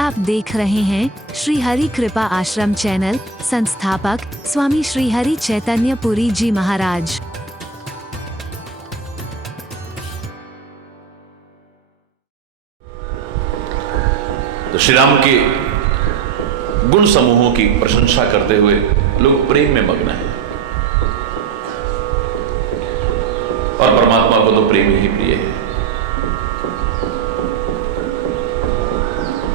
आप देख रहे हैं श्री हरि कृपा आश्रम चैनल। संस्थापक स्वामी श्री हरि चैतन्य पुरी जी महाराज। तो श्री राम के गुण समूहों की प्रशंसा करते हुए लोग प्रेम में मग्न हैं और परमात्मा को तो प्रेम ही प्रिय है।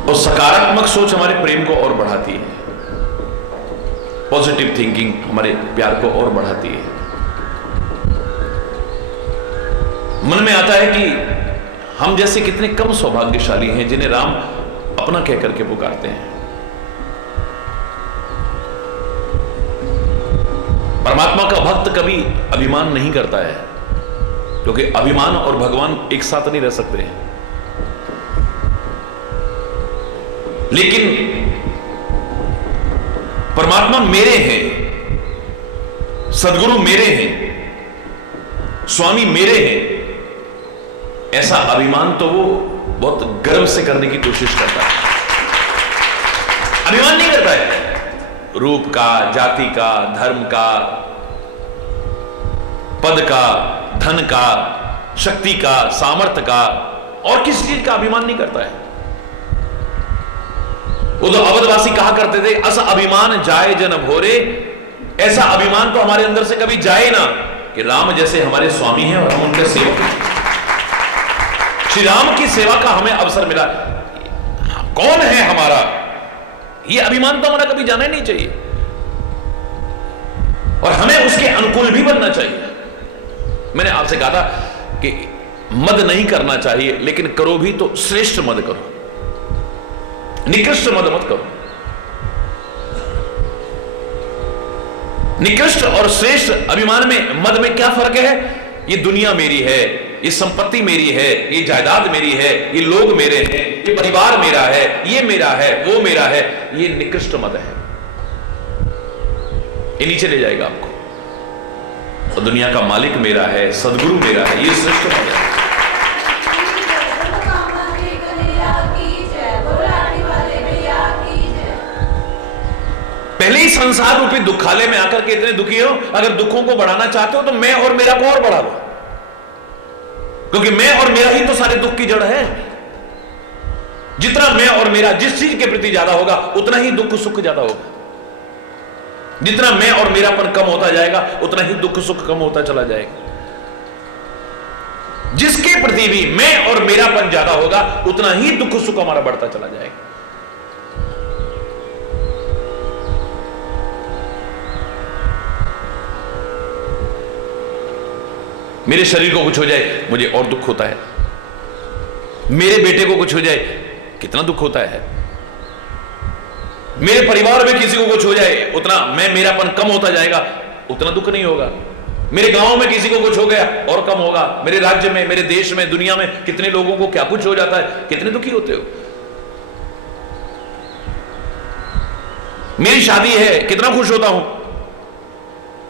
और सकारात्मक सोच हमारे प्रेम को और बढ़ाती है, पॉजिटिव थिंकिंग हमारे प्यार को और बढ़ाती है। मन में आता है कि हम जैसे कितने कम सौभाग्यशाली हैं जिन्हें राम अपना कह करके पुकारते हैं। परमात्मा का भक्त कभी अभिमान नहीं करता है, क्योंकि अभिमान और भगवान एक साथ नहीं रह सकते हैं। लेकिन परमात्मा मेरे हैं, सदगुरु मेरे हैं, स्वामी मेरे हैं, ऐसा अभिमान तो वो बहुत गर्व से करने की कोशिश करता है। अभिमान नहीं करता है रूप का, जाति का, धर्म का, पद का, धन का, शक्ति का, सामर्थ्य का, और किसी चीज का अभिमान नहीं करता है। वो तो अवधवासी कहा करते थे, अस अभिमान जाए जन भोरे। ऐसा अभिमान तो हमारे अंदर से कभी जाए ना कि राम जैसे हमारे स्वामी हैं और हम उनके सेवक हैं। श्री राम की सेवा का हमें अवसर मिला, कौन है हमारा, यह अभिमान तो हमारा कभी जाना ही नहीं चाहिए और हमें उसके अनुकूल भी बनना चाहिए। मैंने आपसे कहा था कि मद नहीं करना चाहिए, लेकिन करो भी तो श्रेष्ठ मद करो, निकृष्ट मद मत करो। निकृष्ट और श्रेष्ठ अभिमान में, मद में क्या फर्क है? ये दुनिया मेरी है, ये संपत्ति मेरी है, ये जायदाद मेरी है, ये लोग मेरे हैं, ये परिवार मेरा है, ये मेरा है, वो मेरा है, ये निकृष्ट मद है। ये नीचे ले जाएगा आपको। तो दुनिया का मालिक मेरा है, सदगुरु मेरा है, ये श्रेष्ठ मद है। पहले ही संसार रूपी दुखालय में आकर के इतने दुखी हो, अगर दुखों को बढ़ाना चाहते हो तो मैं और मेरा को और बढ़ा लो, क्योंकि मैं और मेरा ही तो सारे दुख की जड़ है। जितना मैं और मेरा जिस चीज के प्रति ज्यादा होगा, उतना ही दुख सुख ज्यादा होगा। जितना मैं और मेरापन कम होता जाएगा, उतना ही दुख सुख कम होता चला जाएगा। जिसके प्रति भी मैं और मेरापन ज्यादा होगा, उतना ही दुख सुख हमारा बढ़ता चला जाएगा। मेरे शरीर को कुछ हो जाए, मुझे और दुख होता है। मेरे बेटे को कुछ हो जाए, कितना दुख होता है। मेरे परिवार में किसी को कुछ हो जाए, उतना मैं मेरापन कम होता जाएगा, उतना दुख नहीं होगा। मेरे गांव में किसी को कुछ हो गया और कम होगा। मेरे राज्य में, मेरे देश में, दुनिया में कितने लोगों को क्या कुछ हो जाता है, कितने दुखी होते हो। मेरी शादी है, कितना खुश होता हूं।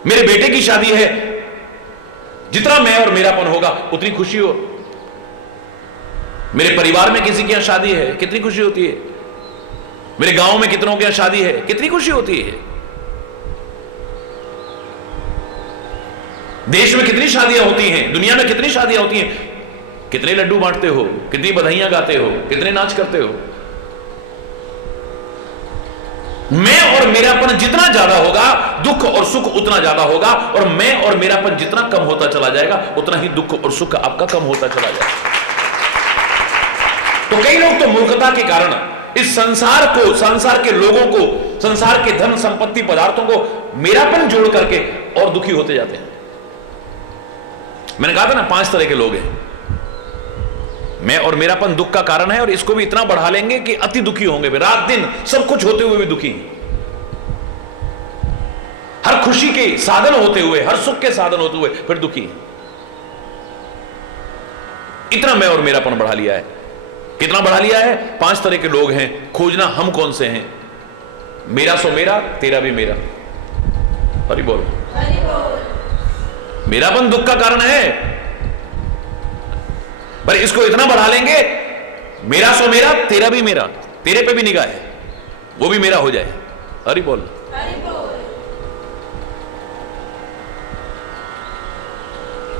मेरे बेटे की शादी है, जितना मैं और मेरापन होगा उतनी खुशी हो। मेरे परिवार में किसी की यहां शादी है, कितनी खुशी होती है। मेरे गांव में कितनों के यहां शादी है, कितनी खुशी होती है। देश में कितनी शादियां होती हैं, दुनिया में कितनी शादियां होती हैं। कितने लड्डू बांटते हो, कितनी बधाइयां गाते हो, कितने नाच करते हो। मैं और मेरापन जितना ज्यादा होगा, दुख और सुख उतना ज्यादा होगा, और मैं और मेरापन जितना कम होता चला जाएगा, उतना ही दुख और सुख आपका कम होता चला जाएगा। तो कई लोग तो मूर्खता के कारण इस संसार को, संसार के लोगों को, संसार के धन संपत्ति पदार्थों को मेरापन जोड़ करके और दुखी होते जाते हैं। मैंने कहा था ना, 5 तरह के लोग हैं। मैं और मेरापन दुख का कारण है, और इसको भी इतना बढ़ा लेंगे कि अति दुखी होंगे वे, रात दिन सब कुछ होते हुए भी दुखी। हर खुशी के साधन होते हुए, हर सुख के साधन होते हुए फिर दुखी। इतना मैं और मेरापन बढ़ा लिया है। कितना बढ़ा लिया है? 5 तरह के लोग हैं। खोजना हम कौन से हैं। मेरा सो मेरा, तेरा भी मेरा। हरि बोल। मेरापन दुख का कारण है, पर इसको इतना बढ़ा लेंगे, मेरा सो मेरा, तेरा भी मेरा। तेरे पे भी निगाह है, वो भी मेरा हो जाए। हरि बोल।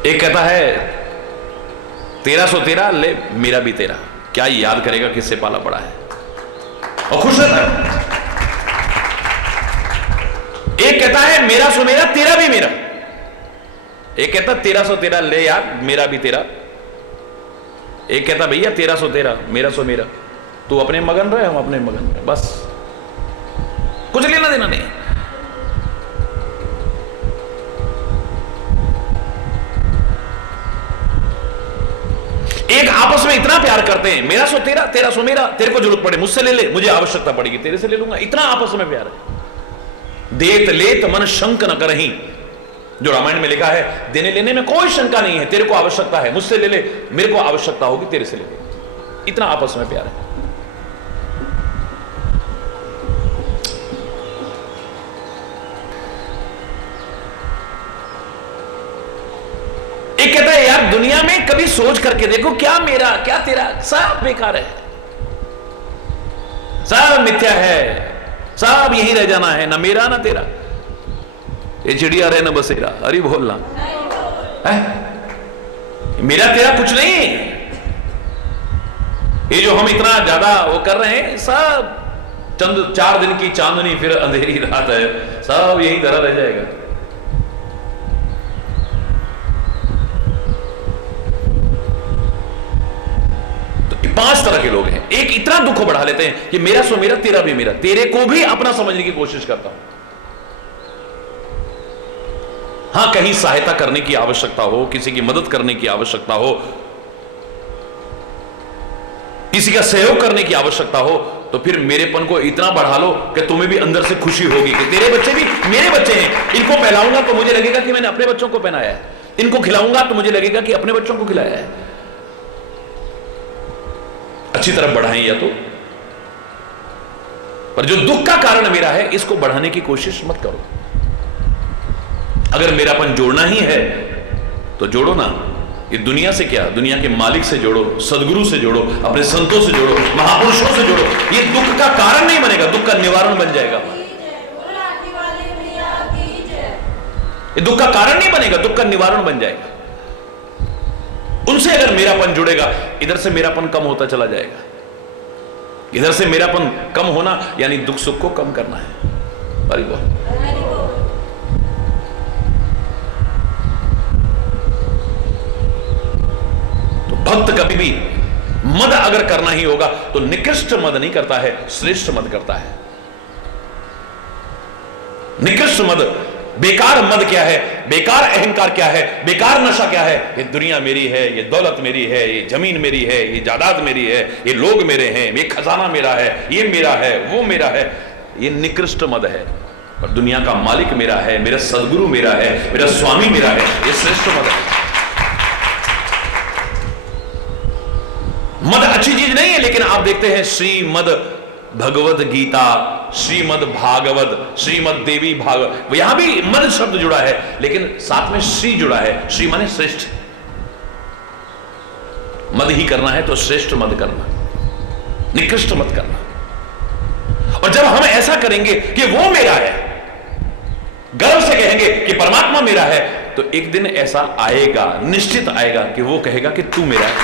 एक कहता है तेरा सो तेरा ले मेरा भी तेरा, क्या याद करेगा किससे पाला पड़ा है, और खुश रहता है। एक कहता है मेरा सो मेरा तेरा भी मेरा, एक कहता तेरा सो तेरा ले यार मेरा भी तेरा, एक कहता भैया तेरा सो तेरा मेरा सो मेरा, तू अपने मगन रहे हम अपने मगन रहे, बस कुछ लेना देना नहीं। एक आपस में इतना प्यार करते हैं, मेरा सो तेरा तेरा सो मेरा, तेरे को जरूरत पड़े मुझसे ले ले, मुझे आवश्यकता पड़ेगी तेरे से ले लूंगा, इतना आपस में प्यार है। देत लेत मन शंक न करहीं, जो रामायण में लिखा है, देने लेने में कोई शंका नहीं है, तेरे को आवश्यकता है मुझसे ले ले, मेरे को आवश्यकता होगी तेरे से ले ले, इतना आपस में प्यार है। एक कहता है यार दुनिया में कभी सोच करके देखो, क्या मेरा क्या तेरा, सब बेकार है, सब मिथ्या है, सब यही रह जाना है, ना मेरा ना तेरा, ये चिड़िया रहे ना बसेरा। अरे बोलना है? मेरा तेरा कुछ नहीं, ये जो हम इतना ज्यादा वो कर रहे हैं, सब चंद 4 दिन की चांदनी फिर अंधेरी रात है, सब यही तरह रह जाएगा। तो 5 तरह के लोग हैं। एक इतना दुख बढ़ा लेते हैं कि मेरा सो मेरा तेरा भी मेरा, तेरे को भी अपना समझने की कोशिश करता हूं। हां, कहीं सहायता करने की आवश्यकता हो, किसी की मदद करने की आवश्यकता हो, किसी का सहयोग करने की आवश्यकता हो, तो फिर मेरेपन को इतना बढ़ा लो कि तुम्हें भी अंदर से खुशी होगी कि तेरे बच्चे भी मेरे बच्चे हैं, इनको पहनाऊंगा तो मुझे लगेगा कि मैंने अपने बच्चों को पहनाया है, इनको खिलाऊंगा तो मुझे लगेगा कि अपने बच्चों को खिलाया है। अच्छी तरफ बढ़ाएं या तो, पर जो दुख का कारण मेरा है इसको बढ़ाने की कोशिश मत करो। अगर मेरापन जोड़ना ही है तो जोड़ो ना, ये दुनिया से क्या, दुनिया के मालिक से जोड़ो, सदगुरु से जोड़ो, अपने संतों से जोड़ो, महापुरुषों से जोड़ो। ये दुख का कारण नहीं बनेगा, दुख का निवारण बन जाएगा। ये दुख का कारण नहीं बनेगा, दुख का निवारण बन जाएगा। उनसे अगर मेरापन जुड़ेगा, इधर से मेरापन कम होता चला जाएगा। इधर से मेरापन कम होना यानी दुख सुख को कम करना है। अरे वाह, भक्त कभी भी मद अगर करना ही होगा तो निकृष्ट मद नहीं करता है, श्रेष्ठ मद करता है। निकृष्ट मद, बेकार मद क्या है, बेकार अहंकार क्या है, बेकार नशा क्या है, ये दुनिया मेरी है, ये दौलत मेरी है, ये जमीन मेरी है, ये जायदाद मेरी है, ये लोग मेरे हैं, ये खजाना मेरा है, ये मेरा है, वो मेरा है, ये निकृष्ट मद है। पर दुनिया का मालिक मेरा है, मेरा सदगुरु मेरा है, मेरा स्वामी मेरा है, ये श्रेष्ठ मद है। मद अच्छी चीज नहीं है, लेकिन आप देखते हैं श्रीमद भगवद गीता, श्रीमद भागवत, श्रीमद देवी भागवत, यहां भी मद शब्द जुड़ा है, लेकिन साथ में श्री जुड़ा है। श्री माने श्रेष्ठ। मद ही करना है तो श्रेष्ठ मद करना, निकृष्ट मत करना। और जब हम ऐसा करेंगे कि वो मेरा है, गर्व से कहेंगे कि परमात्मा मेरा है, तो एक दिन ऐसा आएगा, निश्चित आएगा कि वो कहेगा कि तू मेरा है।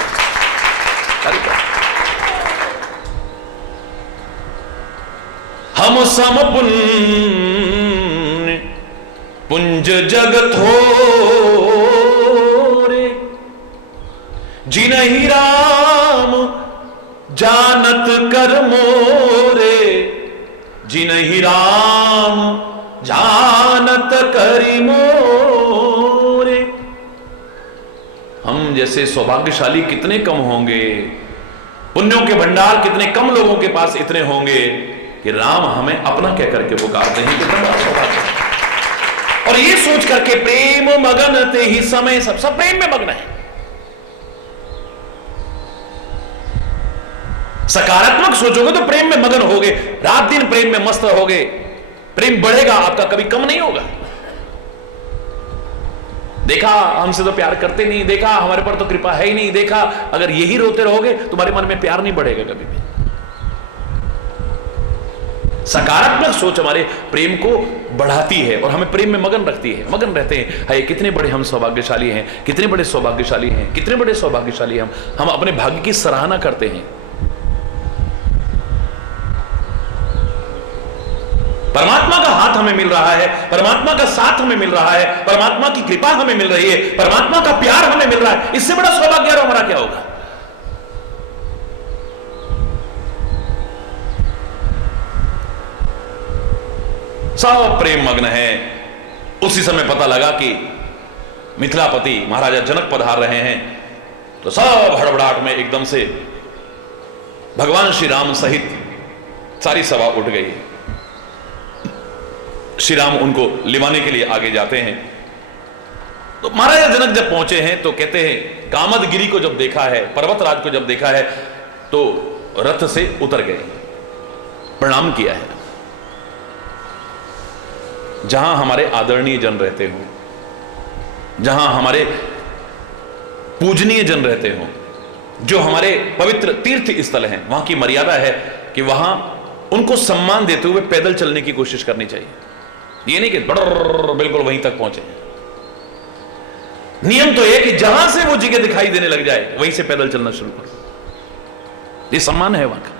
हम सम पुण्य पुंज जगत हो रे, जिनहि राम जानत कर मोरे, जिनहि राम जानत करि मोरे। हम जैसे सौभाग्यशाली कितने कम होंगे, पुण्यों के भंडार कितने कम लोगों के पास इतने होंगे कि राम हमें अपना कह करके पुकारते हैं। कितना बड़ा सौभाग्य। और ये सोच करके प्रेम मगन ते ही समय, सब प्रेम में मग्न है। सकारात्मक सोचोगे तो प्रेम में मगन होगे, रात दिन प्रेम में मस्त रहोगे, प्रेम बढ़ेगा आपका, कभी कम नहीं होगा। देखा हमसे तो प्यार करते नहीं, देखा हमारे पर तो कृपा है ही नहीं, देखा, अगर यही रोते रहोगे तुम्हारे मन में प्यार नहीं बढ़ेगा कभी भी। सकारात्मक सोच हमारे प्रेम को बढ़ाती है और हमें प्रेम में मगन रखती है, मगन रहते हैं। हाय कितने बड़े हम सौभाग्यशाली हैं, कितने बड़े सौभाग्यशाली हैं, कितने बड़े सौभाग्यशाली हम अपने भाग्य की सराहना करते हैं। परमात्मा का हाथ हमें मिल रहा है, परमात्मा का साथ हमें मिल रहा है, परमात्मा की कृपा हमें मिल रही है, परमात्मा का प्यार हमें मिल रहा है। इससे बड़ा सौभाग्य और हमारा क्या होगा? सब प्रेम मग्न है। उसी समय पता लगा कि मिथिलापति महाराजा जनक पधार रहे हैं, तो सब हड़बड़ाहट में एकदम से भगवान श्री राम सहित सारी सभा उठ गई है। श्री राम उनको लिवाने के लिए आगे जाते हैं। तो महाराजा जनक जब पहुंचे हैं तो कहते हैं कामदगिरी को जब देखा है, पर्वतराज को जब देखा है, तो रथ से उतर गए, प्रणाम किया है। जहां हमारे आदरणीय जन रहते हो, जहां हमारे पूजनीय जन रहते हो, जो हमारे पवित्र तीर्थ स्थल हैं, वहां की मर्यादा है कि वहां उनको सम्मान देते हुए पैदल चलने की कोशिश करनी चाहिए। ये नहीं कि बिल्कुल वहीं तक पहुंचे। नियम तो यह कि जहां से वो जगह दिखाई देने लग जाए वहीं से पैदल चलना शुरू करो। ये सम्मान है वहां का।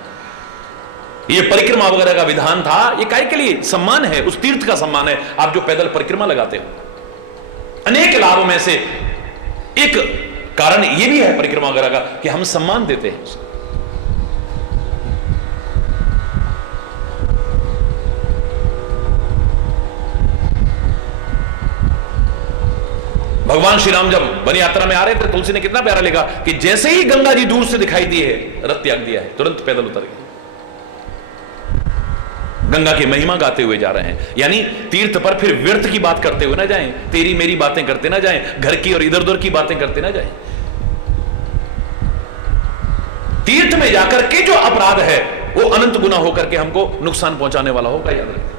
ये परिक्रमा वगैरह का विधान था, ये काय के लिए? सम्मान है, उस तीर्थ का सम्मान है। आप जो पैदल परिक्रमा लगाते हो, अनेक लाभ में से एक कारण ये भी है परिक्रमा वगैरह का कि हम सम्मान देते हैं। भगवान श्री राम जब वन यात्रा में आ रहे थे, तुलसी ने कितना प्यारा लिखा कि जैसे ही गंगा जी दूर से दिखाई दी है, रथ त्याग दिया है, तुरंत पैदल उतर गए। गंगा की महिमा गाते हुए जा रहे हैं। यानी तीर्थ पर फिर व्यर्थ की बात करते हुए ना जाएं, तेरी मेरी बातें करते ना जाएं, घर की और इधर उधर की बातें करते ना जाएं। तीर्थ में जाकर के जो अपराध है वो अनंत गुना होकर के हमको नुकसान पहुंचाने वाला होगा, याद रखें।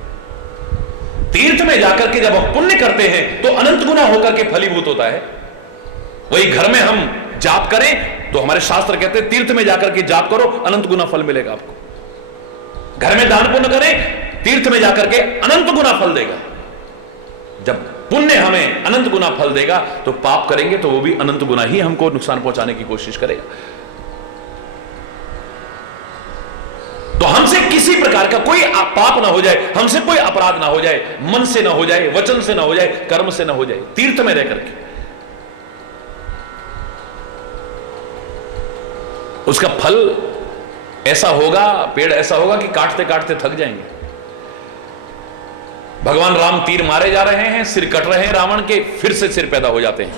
तीर्थ में जाकर के जब हम पुण्य करते हैं तो अनंत गुना होकर के फलीभूत होता है। वही घर में हम जाप करें तो हमारे शास्त्र कहते हैं तीर्थ में जाकर के जाप करो, अनंत गुना फल मिलेगा आपको। घर में दान पुण्य करें, तीर्थ में जाकर के अनंत गुना फल देगा। जब पुण्य हमें अनंत गुना फल देगा तो पाप करेंगे तो वो भी अनंत गुना ही हमको नुकसान पहुंचाने की कोशिश करेगा। तो हमसे किसी प्रकार का कोई पाप ना हो जाए, हमसे कोई अपराध ना हो जाए, मन से ना हो जाए, वचन से ना हो जाए, कर्म से ना हो जाए, तीर्थ में रह करके। उसका फल ऐसा होगा, पेड़ ऐसा होगा कि काटते काटते थक जाएंगे। भगवान राम तीर मारे जा रहे हैं, सिर कट रहे हैं रावण के, फिर से सिर पैदा हो जाते हैं।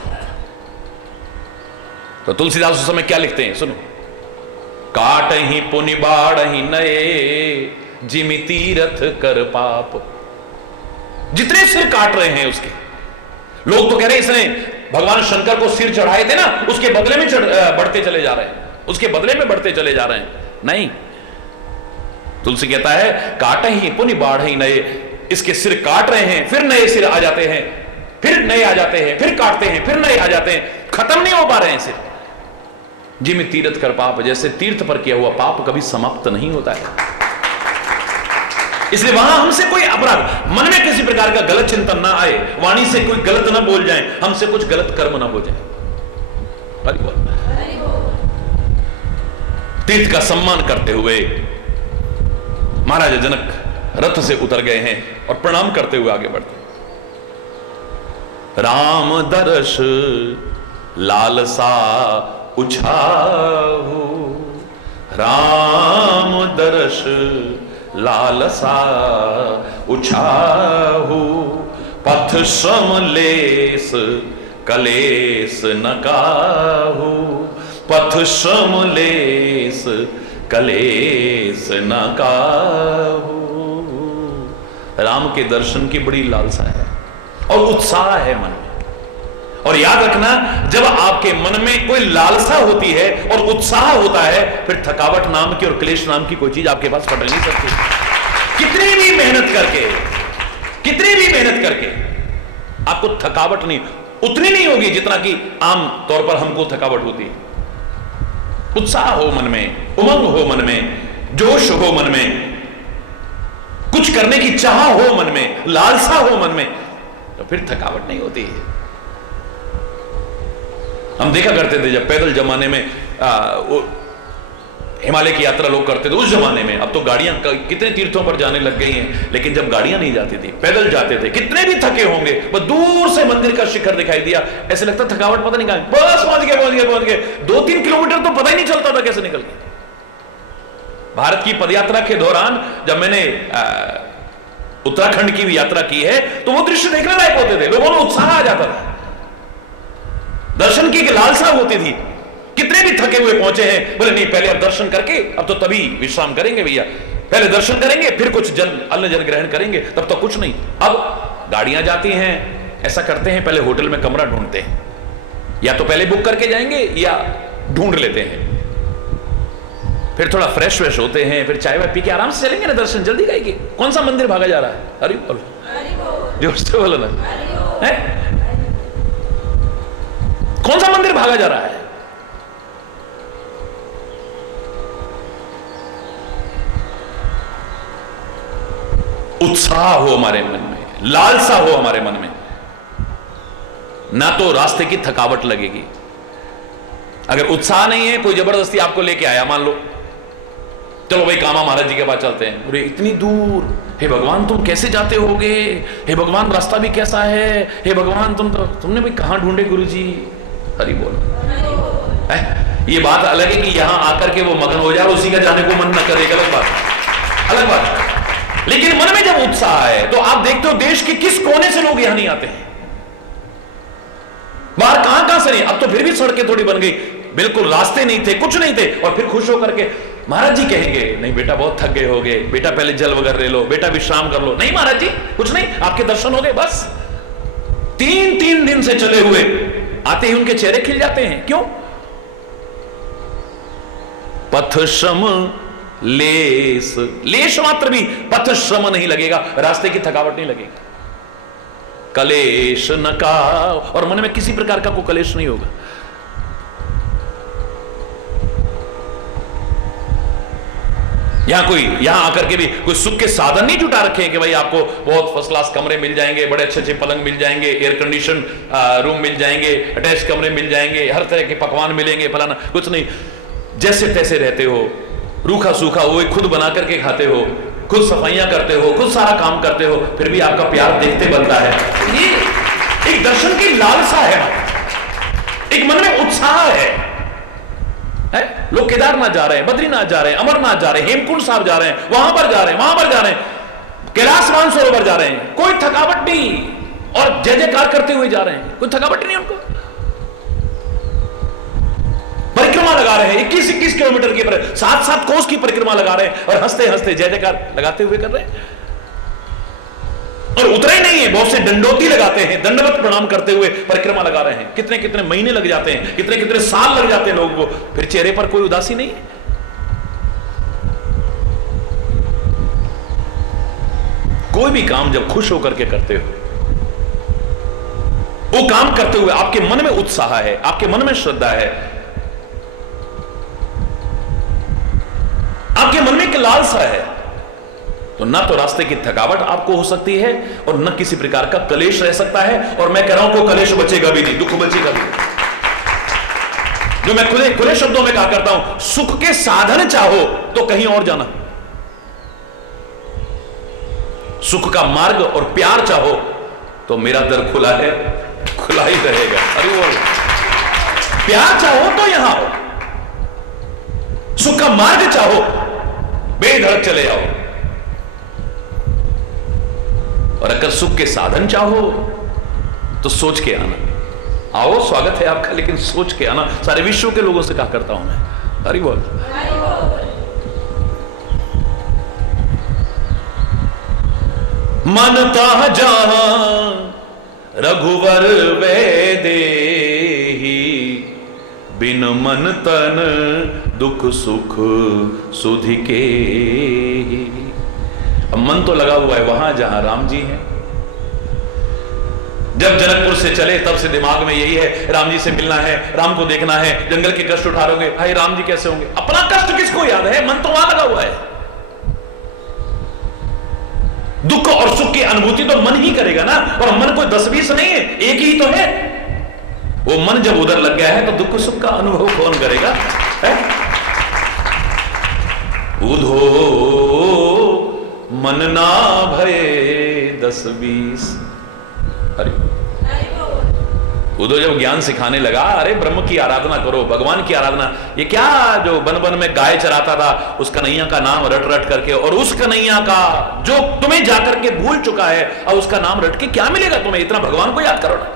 तो तुलसीदास उस समय क्या लिखते हैं, सुनो। काट ही पुनि बाढ़ ही नए, जिमि तीरथ कर पाप। जितने सिर काट रहे हैं उसके, लोग तो कह रहे हैं इसने भगवान शंकर को सिर चढ़ाए थे ना, उसके बदले में बढ़ते चले जा रहे हैं, उसके बदले में बढ़ते चले जा रहे हैं। नहीं, तुलसी कहता है काट ही पुनि बाढ़ ही नए। इसके सिर काट रहे हैं, फिर नए सिर आ जाते हैं, फिर नए आ जाते हैं, फिर काटते हैं, फिर नए आ जाते हैं, खत्म नहीं हो पा रहे हैं सिर। जिमि तीरथ कर पाप, जैसे तीर्थ पर किया हुआ पाप कभी समाप्त नहीं होता है। इसलिए वहां हमसे कोई अपराध, मन में किसी प्रकार का गलत चिंतन ना आए, वाणी से कोई गलत ना बोल जाए, हमसे कुछ गलत कर्म ना हो जाए। तीर्थ का सम्मान करते हुए महाराजा जनक रथ से उतर गए हैं और प्रणाम करते हुए आगे बढ़ते। राम दर्श लालसा उछाहू, राम दर्श लालसा उछाहू, पथ समलेस कलेस न काहू, पथ समलेस कलेस न काहू। राम के दर्शन की बड़ी लालसा है और उत्साह है मन में। और याद रखना, जब आपके मन में कोई लालसा होती है और उत्साह होता है, फिर थकावट नाम की और क्लेश नाम की कोई चीज आपके पास पड़ नहीं सकती। कितनी भी मेहनत करके आपको थकावट नहीं, उतनी नहीं होगी जितना कि आम तौर पर हमको थकावट होती है। उत्साह हो मन में, उमंग हो मन में, जोश हो मन में, कुछ करने की चाह हो मन में, लालसा हो मन में, तो फिर थकावट नहीं होती है। हम देखा करते थे जब पैदल जमाने में हिमालय की यात्रा लोग करते थे उस जमाने में, अब तो गाड़ियां कितने तीर्थों पर जाने लग गई हैं, लेकिन जब गाड़ियां नहीं जाती थी, पैदल जाते थे, कितने भी थके होंगे, बस दूर से मंदिर का शिखर दिखाई दिया, ऐसे लगता थकावट पता नहीं कहां, बस पहुंच गए 2-3 किलोमीटर तो पता ही नहीं चलता था कैसे निकल गए। भारत की पदयात्रा के दौरान जब मैंने उत्तराखंड की भी यात्रा की है, तो वो दृश्य देखने लायक होते थे, लोगों में उत्साह आ जाता था, दर्शन की लालसा होती थी। कितने भी थके हुए पहुंचे हैं, बोले नहीं पहले अब दर्शन करके, अब तो तभी विश्राम करेंगे भैया, पहले दर्शन करेंगे फिर कुछ अन्न जल ग्रहण करेंगे, तब तो कुछ नहीं। अब गाड़ियां जाती हैं, ऐसा करते हैं पहले होटल में कमरा ढूंढते हैं, या तो पहले बुक करके जाएंगे या ढूंढ लेते हैं, फिर थोड़ा फ्रेश होते हैं, फिर चाय वाय पी के आराम से चलेंगे ना, दर्शन जल्दी करेंगे। कौन सा मंदिर भागा जा रहा है? अरे बोलो, जोर से बोलो ना, है कौन सा मंदिर भागा जा रहा है? उत्साह हो हमारे मन में, लालसा हो हमारे मन में, ना तो रास्ते की थकावट लगेगी। अगर उत्साह नहीं है, कोई जबरदस्ती आपको लेके आया, मान लो चलो भाई कामा महाराज जी के पास चलते हैं, अरे इतनी दूर, हे भगवान तुम कैसे जाते होगे, हे भगवान रास्ता भी कैसा है, हे भगवान तुमने भाई कहां ढूंढे गुरुजी? हरि बोल। ये बात अलग है कि यहां आकर के वो मगन हो जाए, उसी का जाने को मन न करे, अलग बात, अलग बात। लेकिन मन में जब उत्साह है, तो आप देखते हो देश के किस कोने से लोग यहां नहीं आते हैं, बाहर कहां से नहीं। अब तो फिर भी सड़कें थोड़ी बन गई, बिल्कुल रास्ते नहीं थे, कुछ नहीं थे, और फिर खुश होकर के महाराज जी कहेंगे नहीं बेटा बहुत थक गए होगे, बेटा पहले जल वगैरह ले लो, बेटा विश्राम कर लो। नहीं महाराज जी कुछ नहीं, आपके दर्शन हो गए, बस 3 दिन से चले हुए आते ही उनके चेहरे खिल जाते हैं। क्यों? पथ श्रम लेश मात्र भी पथ श्रम नहीं लगेगा, रास्ते की थकावट नहीं लगेगी, कलेश न का, और मन में किसी प्रकार का कोई कलेश नहीं होगा। यहां आकर के भी कोई सुख के साधन नहीं जुटा रखे हैं कि भाई आपको बहुत फर्स्ट क्लास कमरे मिल जाएंगे, बड़े अच्छे पलंग मिल जाएंगे, एयर कंडीशन रूम मिल जाएंगे, अटैच कमरे मिल जाएंगे, हर तरह के पकवान मिलेंगे, फलाना कुछ नहीं। जैसे तैसे रहते हो, रूखा सूखा वो खुद बना करके खाते हो, खुद सफाइयां करते हो, खुद सारा काम करते हो, फिर भी आपका प्यार देखते बनता है। ये एक दर्शन की लालसा है, एक मन में उत्साह है। लोग केदारनाथ जा रहे हैं, बद्रीनाथ जा रहे हैं, अमरनाथ जा रहे हैं, हेमकुंड साहब जा रहे हैं, वहां पर जा रहे हैं, वहां पर जा रहे हैं, कैलाश मानसरोवर जा रहे हैं, कोई थकावट नहीं, और जय जयकार करते हुए जा रहे हैं, कोई थकावट नहीं उनको। परिक्रमा लगा रहे हैं 21 किलोमीटर की, 7 कोस की परिक्रमा लगा रहे हैं, और हंसते हंसते जय जयकार लगाते हुए कर रहे हैं। और उतरा ही नहीं है, बहुत से दंडोती लगाते हैं, दंडवत प्रणाम करते हुए परिक्रमा लगा रहे हैं। कितने कितने महीने लग जाते हैं, कितने कितने साल लग जाते हैं लोगों को, फिर चेहरे पर कोई उदासी नहीं है। कोई भी काम जब खुश होकर के करते हो, वो काम करते हुए आपके मन में उत्साह है, आपके मन में श्रद्धा है, आपके मन में एक लालसा है, तो ना तो रास्ते की थकावट आपको हो सकती है, और न किसी प्रकार का कलेश रह सकता है। और मैं कह रहा हूं को कलेश बचेगा भी नहीं, दुख बचेगा भी नहीं। जो मैं खुले शब्दों में कहा करता हूं, सुख के साधन चाहो तो कहीं और जाना, सुख का मार्ग और प्यार चाहो तो मेरा दर खुला है, खुला ही रहेगा। अरे वो प्यार चाहो तो यहां हो, सुख का मार्ग चाहो बेधड़क चले आओ, और अगर सुख के साधन चाहो तो सोच के आना। आओ स्वागत है आपका, लेकिन सोच के आना। सारे विश्व के लोगों से कहा करता हूं मैं, हरि बोल। मनता जहां रघुवर वे देहि, बिन मन तन दुख सुख सुधि के। अब मन तो लगा हुआ है वहां जहां राम जी हैं। जब जनकपुर से चले तब से दिमाग में यही है, राम जी से मिलना है, राम को देखना है, जंगल के कष्ट उठा रहे भाई राम जी कैसे होंगे, अपना कष्ट किसको याद है, मन तो वहां लगा हुआ है। अनुभूति तो मन ही करेगा ना, और मन कोई 10-20 नहीं है, एक ही तो है। वो मन जब उधर लग गया है तो दुख सुख का अनुभव कौन करेगा? उधो मन ना भये 10-20। अरे उधो जब ज्ञान सिखाने लगा, अरे ब्रह्म की आराधना करो, भगवान की आराधना, ये क्या जो बन बन में गाय चराता था उस कन्हैया का नाम रट रट करके, और उस कन्हैया का जो तुम्हें जाकर के भूल चुका है, अब उसका नाम रट के क्या मिलेगा तुम्हें? इतना भगवान को याद करो ना।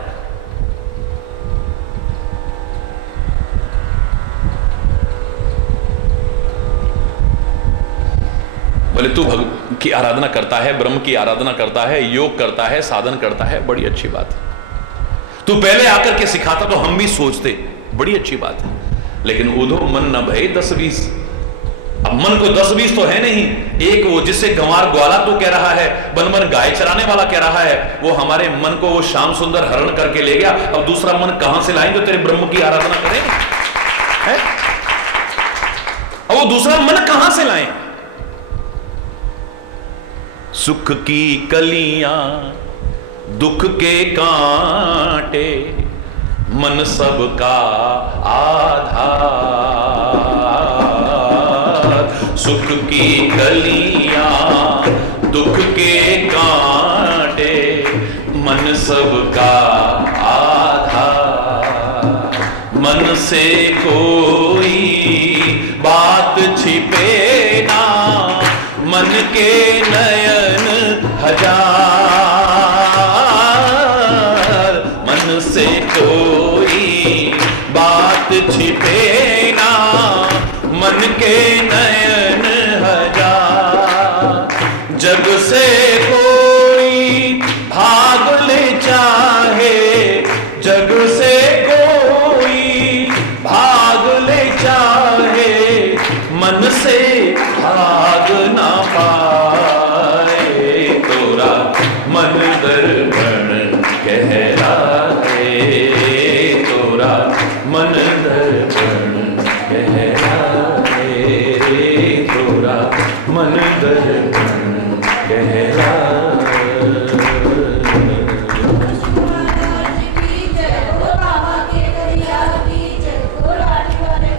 बोले तू भगवान की आराधना करता है, ब्रह्म की आराधना करता है, योग करता है, साधन करता है, बड़ी अच्छी बात है। तू पहले आकर के सिखाता तो हम भी सोचते, बड़ी अच्छी बात है। लेकिन उधो मन न भय 10-20। अब मन को 10-20 तो है नहीं। एक वो जिससे गंवार ग्वाला तो कह रहा है, बन बन गाय चराने वाला कह रहा है, वो हमारे मन को वो श्याम सुंदर हरण करके ले गया। अब दूसरा मन कहां से लाएंगे तेरे ब्रह्म की आराधना करेंगे? अब वो दूसरा मन कहां से लाएं? सुख की कलियां दुख के कांटे, मन सबका आधार। सुख की कलियां दुख के कांटे, मन सबका आधार। मन से कोई बात छिपे ना, मन के नयन हजार। मन से कोई बात छिपे ना, मन के नयन हजार। जग से कोई भाग ले चाहे, जग से कोई भाग ले चाहे, मन से भाग ना पाए। तोरा मन दर्पण कहलाए, तोरा मन दर्पण कहलाए, तोरा मन दर्पण कहलाए।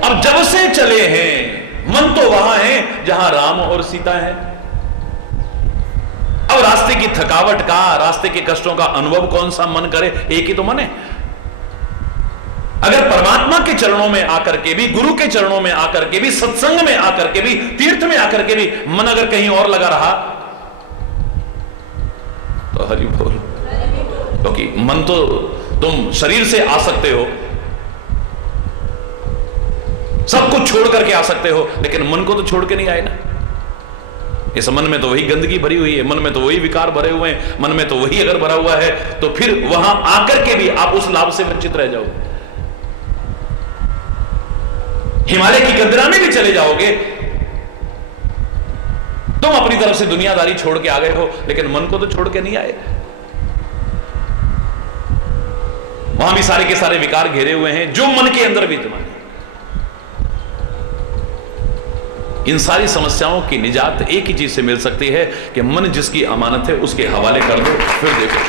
अब जब से चले हैं, मन तो वहां है जहां राम और सीता है। अब रास्ते की थकावट का, रास्ते के कष्टों का अनुभव कौन सा मन करे? एक ही तो मन है। अगर परमात्मा के चरणों में आकर के भी, गुरु के चरणों में आकर के भी, सत्संग में आकर के भी, तीर्थ में आकर के भी मन अगर कहीं और लगा रहा तो हरि बोल। क्योंकि मन तो तुम शरीर से आ सकते हो, सब कुछ छोड़ करके आ सकते हो, लेकिन मन को तो छोड़ के नहीं आए ना। इस मन में तो वही गंदगी भरी हुई है, मन में तो वही विकार भरे हुए हैं, मन में तो वही अगर भरा हुआ है, तो फिर वहां आकर के भी आप उस लाभ से वंचित रह जाओगे। हिमालय की गंदरा में भी चले जाओगे, तुम अपनी तरफ से दुनियादारी छोड़ के आ गए हो, लेकिन मन को तो छोड़ के नहीं आए। वहां भी सारे के सारे विकार घेरे हुए हैं जो मन के अंदर विद्यमान है। इन सारी समस्याओं की निजात एक ही चीज से मिल सकती है कि मन जिसकी अमानत है उसके हवाले कर दो, फिर देखो।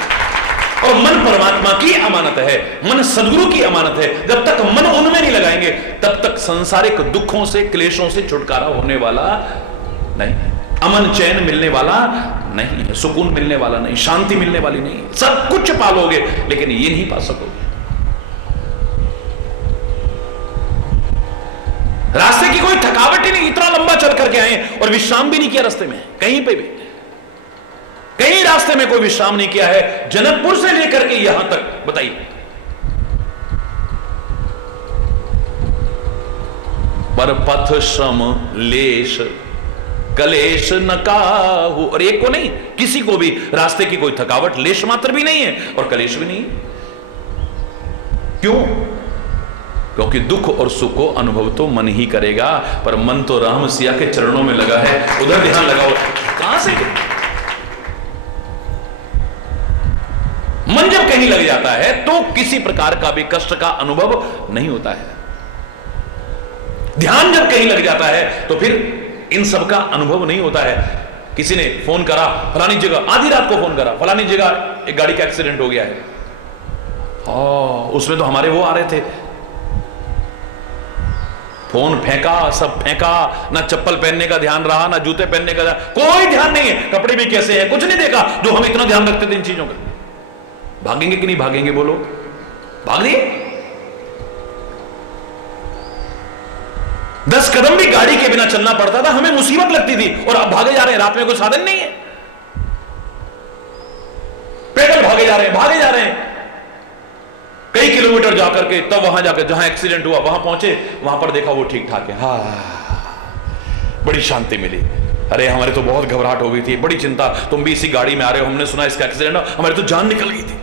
और मन परमात्मा की अमानत है, मन सदगुरु की अमानत है। जब तक मन उनमें नहीं लगाएंगे तब तक सांसारिक दुखों से, क्लेशों से छुटकारा होने वाला नहीं, अमन चैन मिलने वाला नहीं है, सुकून मिलने वाला नहीं, शांति मिलने वाली नहीं। सब कुछ पालोगे लेकिन ये नहीं पा सकोगे। रास्ते की कोई थकावट ही नहीं, इतना लंबा चल करके आए और विश्राम भी नहीं किया रास्ते में, कहीं पे भी, कहीं रास्ते में कोई विश्राम नहीं किया है, जनकपुर से लेकर के यहां तक। बताइए, पर पथ श्रम लेश कलेश न काहू। और एक को नहीं, किसी को भी रास्ते की कोई थकावट लेश मात्र भी नहीं है और कलेश भी नहीं। क्यों? क्योंकि दुख और सुख को अनुभव तो मन ही करेगा, पर मन तो राम सिया के चरणों में लगा है, उधर ध्यान लगाओ। कहां से मन जब कहीं लग जाता है तो किसी प्रकार का भी कष्ट का अनुभव नहीं होता है। ध्यान जब कहीं लग जाता है तो फिर इन सब का अनुभव नहीं होता है। किसी ने फोन करा फलानी जगह, आधी रात को फोन करा फलानी जगह एक गाड़ी का एक्सीडेंट हो गया है, उसमें तो हमारे वो आ रहे थे, फोन फेंका, सब फेंका, ना चप्पल पहनने का ध्यान रहा, ना जूते पहनने का कोई ध्यान नहीं है, कपड़े भी कैसे हैं कुछ नहीं देखा, जो हम इतना ध्यान रखते थे इन चीजों का। भागेंगे कि नहीं भागेंगे बोलो? भाग दिए। 10 कदम भी गाड़ी के बिना चलना पड़ता था, हमें मुसीबत लगती थी, और अब भागे जा रहे हैं, रात में कोई साधन नहीं है, पैदल भागे जा रहे हैं, भागे जा रहे हैं कई किलोमीटर जाकर के, तब वहां जाकर जहां एक्सीडेंट हुआ वहां पहुंचे, वहां पर देखा वो ठीक ठाक है, बड़ी शांति मिली। अरे हमारे तो बहुत घबराहट हो गई थी, बड़ी चिंता, तुम भी इसी गाड़ी में आ रहे हो, हमने सुना इसका एक्सीडेंट, हमारी तो जान निकल गई थी।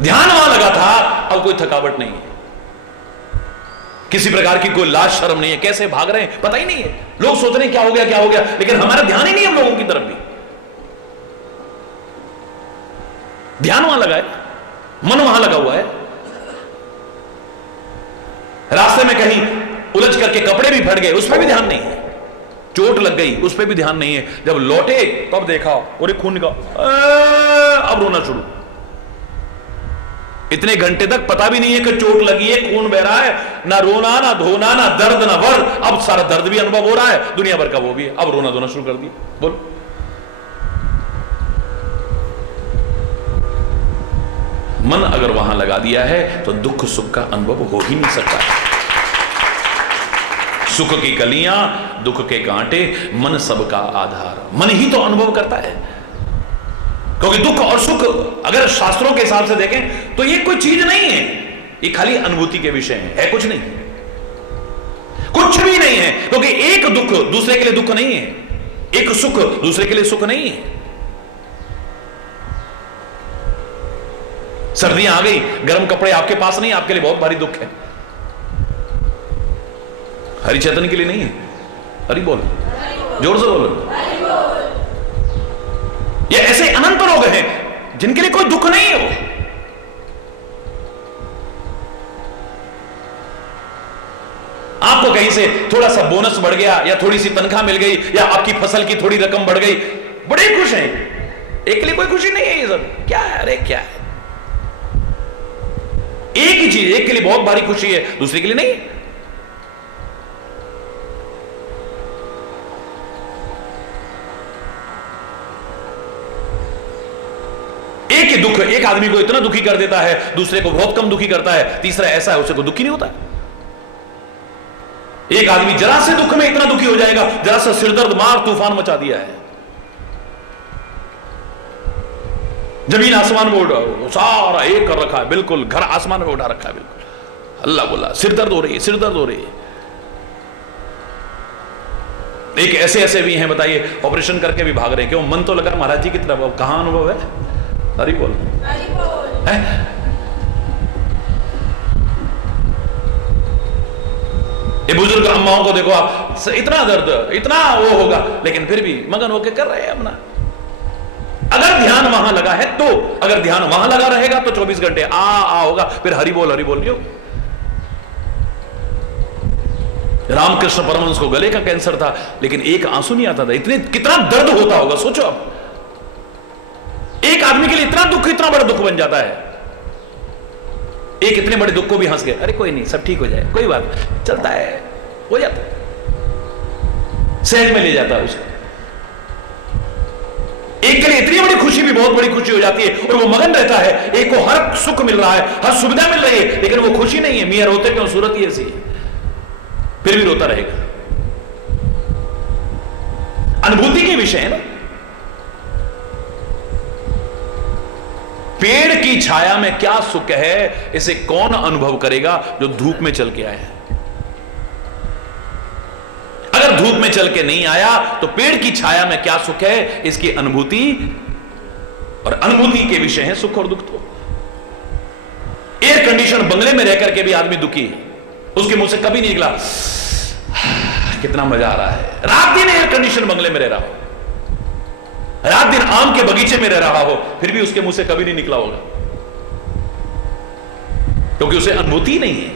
ध्यान वहां लगा था, अब कोई थकावट नहीं है, किसी प्रकार की कोई लाज शर्म नहीं है, कैसे भाग रहे हैं पता ही नहीं है, लोग सोच रहे हैं क्या हो गया क्या हो गया, लेकिन हमारा ध्यान ही नहीं हम लोगों की तरफ भी। ध्यान वहां लगा है, मन वहां लगा हुआ है। रास्ते में कहीं उलझ करके कपड़े भी फट गए, उस पर भी ध्यान नहीं है, चोट लग गई उस पर भी ध्यान नहीं है, जब लौटे तब देखा और खून का, अब रोना शुरू। इतने घंटे तक पता भी नहीं है कि चोट लगी है, खून बह रहा है, ना रोना ना धोना ना दर्द ना वर्द, अब सारा दर्द भी अनुभव हो रहा है, दुनिया भर का वो भी है, अब रोना धोना शुरू कर दिया। बोल, मन अगर वहां लगा दिया है तो दुख सुख का अनुभव हो ही नहीं सकता। सुख की कलियां दुख के कांटे, मन सबका आधार, मन ही तो अनुभव करता है। क्योंकि दुख और सुख अगर शास्त्रों के हिसाब से देखें तो ये कोई चीज नहीं है, ये खाली अनुभूति के विषय है कुछ नहीं, कुछ भी नहीं है। क्योंकि एक दुख दूसरे के लिए दुख नहीं है, एक सुख दूसरे के लिए सुख नहीं है। सर्दियां आ गई, गर्म कपड़े आपके पास नहीं, आपके लिए बहुत भारी दुख है, हरि चैतन्य के लिए नहीं है। हरि बोल, जोर से बोलो। ये ऐसे अनंत लोग हैं जिनके लिए कोई दुख नहीं हो। आपको कहीं से थोड़ा सा बोनस बढ़ गया या थोड़ी सी तनख्वाह मिल गई या आपकी फसल की थोड़ी रकम बढ़ गई, बड़े खुश हैं, एक के लिए कोई खुशी नहीं है। ये सब क्या है? अरे क्या है, एक ही चीज, एक के लिए बहुत भारी खुशी है, दूसरे के लिए नहीं। एक ही दुख एक आदमी को इतना दुखी कर देता है, दूसरे को बहुत कम दुखी करता है, तीसरा ऐसा है उसे कोई दुखी नहीं होता। एक आदमी जरा से दुख में इतना दुखी हो जाएगा, जरा सा सिरदर्द मार तूफान मचा दिया है, जमीन आसमान में उड़ा, सारा एक कर रखा है, बिल्कुल घर आसमान में उठा रखा है, बिल्कुल अल्लाह बोला सिरदर्द हो रही है, सिरदर्द हो रही है। एक ऐसे ऐसे भी हैं, बताइए ऑपरेशन करके भी भाग रहे हैं, क्यों? मन तो लगा महाराज जी की तरफ, कहां अनुभव है? हरि बोल है? ये बुजुर्ग अम्माओं को देखो आप, इतना दर्द इतना वो होगा, लेकिन फिर भी मगन होके कर रहे हैं अपना। अगर ध्यान वहां लगा है तो, अगर ध्यान वहां लगा रहेगा तो 24 घंटे आ होगा, फिर हरि बोल नहीं होगा। रामकृष्ण परमहंस को गले का कैंसर था, लेकिन एक आंसू नहीं आता था, इतने कितना दर्द होता होगा सोचो। अब एक आदमी के लिए इतना दुख, इतना बड़ा दुख बन जाता है। एक इतने बड़े दुख को भी हंस गए, अरे कोई नहीं, सब ठीक हो जाए, कोई बात चलता है, हो जाता है, सहज में ले जाता है उसको। एक के लिए इतनी बड़ी खुशी भी बहुत बड़ी खुशी हो जाती है और वो मगन रहता है, एक को हर सुख मिल रहा है, हर सुविधा मिल रही है, लेकिन वो खुशी नहीं है। मियां रोते क्यों? सूरत ही ऐसी है, फिर भी रोता रहेगा। अनुभूति के विषय है ना। पेड़ की छाया में क्या सुख है, इसे कौन अनुभव करेगा? जो धूप में चल के आया है। अगर धूप में चल के नहीं आया तो पेड़ की छाया में क्या सुख है, इसकी अनुभूति, और अनुभूति के विषय है सुख और दुख। तो एयर कंडीशन बंगले में रह करके भी आदमी दुखी है, उसके मुंह से कभी नहीं निकला कितना मजा आ रहा है। रात दिन एयर कंडीशन बंगले में रह रहा हो, रात दिन आम के बगीचे में रह रहा हो, फिर भी उसके मुंह से कभी नहीं निकला होगा, क्योंकि उसे अनुभूति नहीं है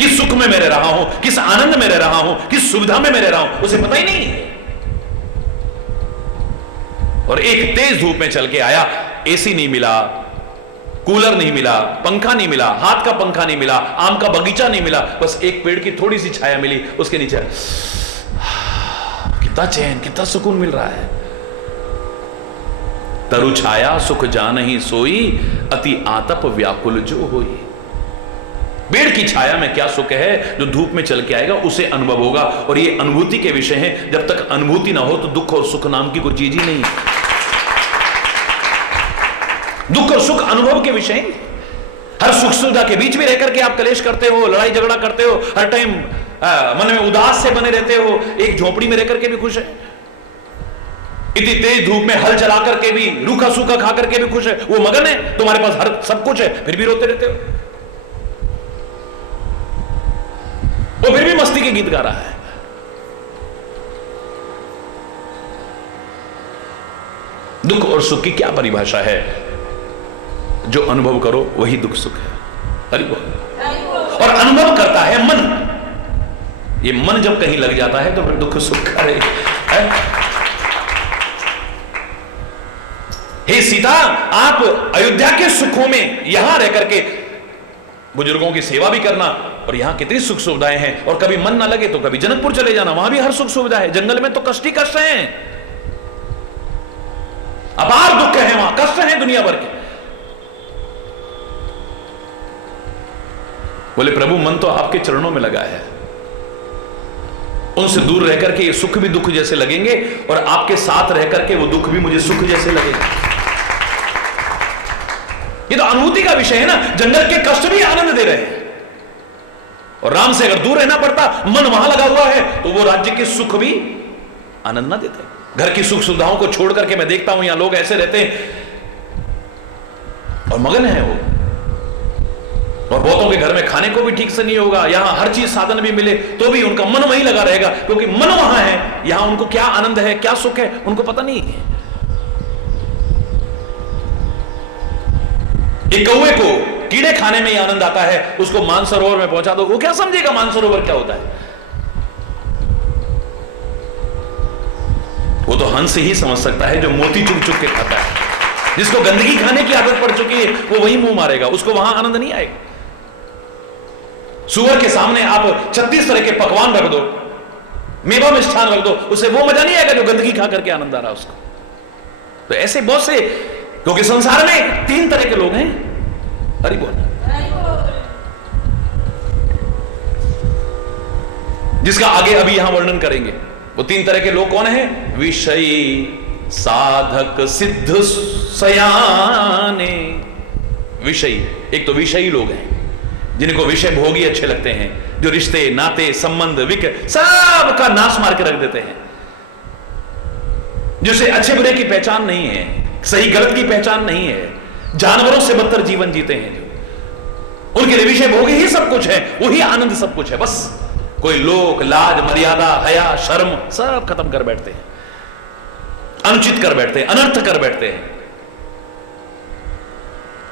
किस सुख में मैं रह रहा हूं, किस आनंद में रह रहा हूं, किस सुविधा में मैं रह रहा हूं, उसे पता ही नहीं है। और एक तेज धूप में चल के आया, एसी नहीं मिला, कूलर नहीं मिला, पंखा नहीं मिला, हाथ का पंखा नहीं मिला, आम का बगीचा नहीं मिला, बस एक पेड़ की थोड़ी सी छाया मिली, उसके नीचे कितना चैन, कितना सुकून मिल रहा है। तरु छाया सुख जानहि सोई, अति आतप व्याकुल जो होई। पेड़ की छाया में क्या सुख है, जो धूप में चल के आएगा उसे अनुभव होगा। और ये अनुभूति के विषय हैं। जब तक अनुभूति ना हो तो दुख और सुख नाम की कोई चीज ही नहीं। दुख और सुख अनुभव के विषय हैं। हर सुख सुविधा के बीच में रहकर के आप कलेश करते हो, लड़ाई झगड़ा करते हो, हर टाइम मन में उदास से बने रहते हो, एक झोपड़ी में रहकर के भी खुश है, इतनी तेज धूप में हल चला करके भी, रूखा सूखा खा करके भी खुश है, वो मगन है, तुम्हारे पास हर सब कुछ है, फिर भी रोते रहते हो। वो फिर भी मस्ती के गीत गा रहा है। दुख और सुख की क्या परिभाषा है? जो अनुभव करो वही दुख सुख है। हरि बोल। और अनुभव करता है मन। ये मन जब कहीं लग जाता है तो फिर दुख सुख करे। हे सीता, आप अयोध्या के सुखों में यहां रह करके बुजुर्गों की सेवा भी करना, और यहां कितनी सुख सुविधाएं हैं। और कभी मन ना लगे तो कभी जनकपुर चले जाना, वहां भी हर सुख सुविधा है। जंगल में तो कष्ट ही कष्ट हैं, अपार दुख है, वहां कष्ट हैं दुनिया भर के। बोले प्रभु, मन तो आपके चरणों में लगा है, उनसे दूर रहकर के ये सुख भी दुख जैसे लगेंगे, और आपके साथ रहकर के वो दुख भी मुझे सुख जैसे लगेगा। ये तो अनुभूति का विषय है ना। जंगल के कष्ट भी आनंद दे रहे हैं, और राम से अगर दूर रहना पड़ता, मन वहां लगा हुआ है, तो वो राज्य के सुख भी आनंद ना देते। घर की सुख सुविधाओं को छोड़ करके मैं देखता हूं यहां लोग ऐसे रहते हैं और मगन है वो, और बहुतों के घर में खाने को भी ठीक से नहीं होगा। यहां हर चीज साधन भी मिले तो भी उनका मन वहीं लगा रहेगा, क्योंकि मन वहां है। यहां उनको क्या आनंद है, क्या सुख है, उनको पता नहीं है। एक कौवे को कीड़े खाने में ही आनंद आता है, उसको मानसरोवर में पहुंचा दो, वो क्या समझेगा मानसरोवर क्या होता है? वो तो हंस ही समझ सकता है जो मोती चुग चुग के खाता है। जिसको गंदगी खाने की आदत पड़ चुकी है वो वही मुंह मारेगा, उसको वहां आनंद नहीं आएगा। सुअर के सामने आप 36 तरह के पकवान रख दो, मेवा मिष्ठान रख दो, उसे वो मजा नहीं आएगा जो गंदगी खा करके आनंद आ रहा है उसको। तो ऐसे बहुत से, क्योंकि संसार में 3 तरह के लोग हैं। हरि बोल। जिसका आगे अभी यहां वर्णन करेंगे। वो 3 तरह के लोग कौन हैं? विषयी, साधक, सिद्ध सयाने। विषयी, एक तो विषयी लोग हैं जिनको विषय भोगी अच्छे लगते हैं, जो रिश्ते नाते संबंध विक सब का नाश मार के रख देते हैं, जिसे अच्छे बुरे की पहचान नहीं है, सही गलत की पहचान नहीं है, जानवरों से बदतर जीवन जीते हैं। जो उनके लिए विषय भोगी ही सब कुछ है, वही आनंद सब कुछ है। बस कोई लोक लाज मर्यादा हया शर्म सब खत्म कर बैठते हैं, अनुचित कर बैठते हैं, अनर्थ कर बैठते हैं।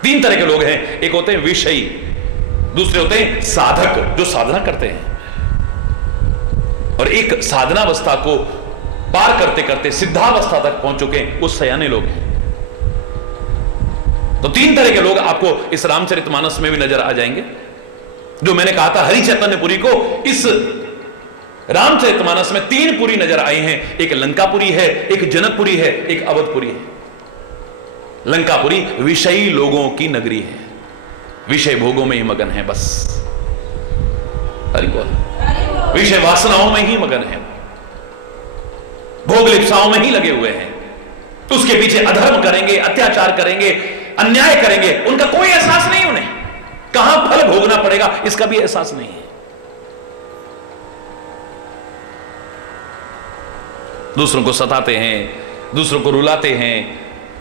3 तरह के लोग हैं। एक होते हैं विषयी, दूसरे होते हैं साधक जो साधना करते हैं, और एक साधनावस्था को पार करते करते सिद्धावस्था तक पहुंच चुके हैं, वो सयाने लोग हैं। तो 3 तरह के लोग आपको इस रामचरितमानस में भी नजर आ जाएंगे। जो मैंने कहा था हरि चैतन्यपुरी को इस रामचरितमानस में 3 पुरी नजर आई हैं। एक लंकापुरी है, एक जनकपुरी है, एक अवधपुरी है। लंकापुरी विषयी लोगों की नगरी है, विषय भोगों में ही मगन है। बस हरि बोल। विषय वासनाओं में ही मगन है, भोग लिप्साओं में ही लगे हुए हैं। उसके पीछे अधर्म करेंगे, अत्याचार करेंगे, अन्याय करेंगे, उनका कोई एहसास नहीं। उन्हें कहां फल भोगना पड़ेगा इसका भी एहसास नहीं है। दूसरों को सताते हैं, दूसरों को रुलाते हैं,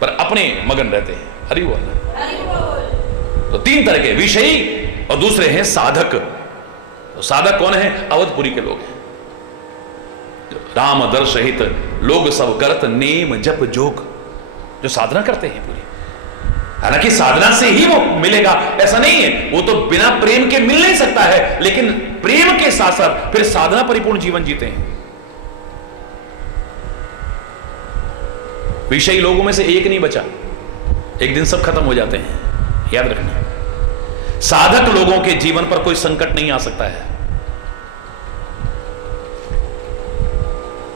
पर अपने मगन रहते हैं। हरि बोल। तो 3 तरह के विषयी और दूसरे हैं साधक। तो साधक कौन है? अवधपुरी के लोग हैं। राम दर्श हित लोग सब करत नेम जप जोग, जो साधना करते हैं पूरी। हालांकि साधना से ही वो मिलेगा ऐसा नहीं है, वो तो बिना प्रेम के मिल नहीं सकता है, लेकिन प्रेम के साथ साथ फिर साधना परिपूर्ण जीवन जीते हैं। विषयी लोगों में से एक नहीं बचा, एक दिन सब खत्म हो जाते हैं, याद रखना। साधक लोगों के जीवन पर कोई संकट नहीं आ सकता है।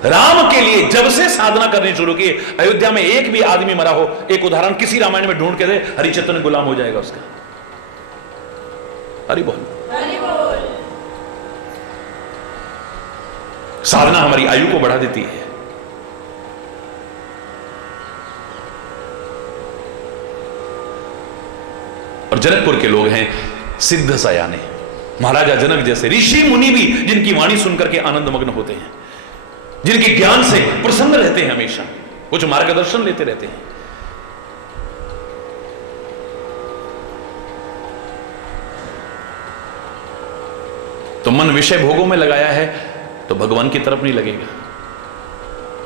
राम के लिए जब से साधना करनी शुरू की, अयोध्या में एक भी आदमी मरा हो, एक उदाहरण किसी रामायण में ढूंढ के दे, हरिचंद्र गुलाम हो जाएगा उसका। हरि बोल। साधना हमारी आयु को बढ़ा देती है। और जनकपुर के लोग हैं सिद्ध सयाने, महाराजा जनक जैसे ऋषि मुनि भी जिनकी वाणी सुनकर के आनंद मग्न होते हैं, जिनके ज्ञान से प्रसन्न रहते हैं, हमेशा कुछ मार्गदर्शन लेते रहते हैं। तो मन विषय भोगों में लगाया है तो भगवान की तरफ नहीं लगेगा,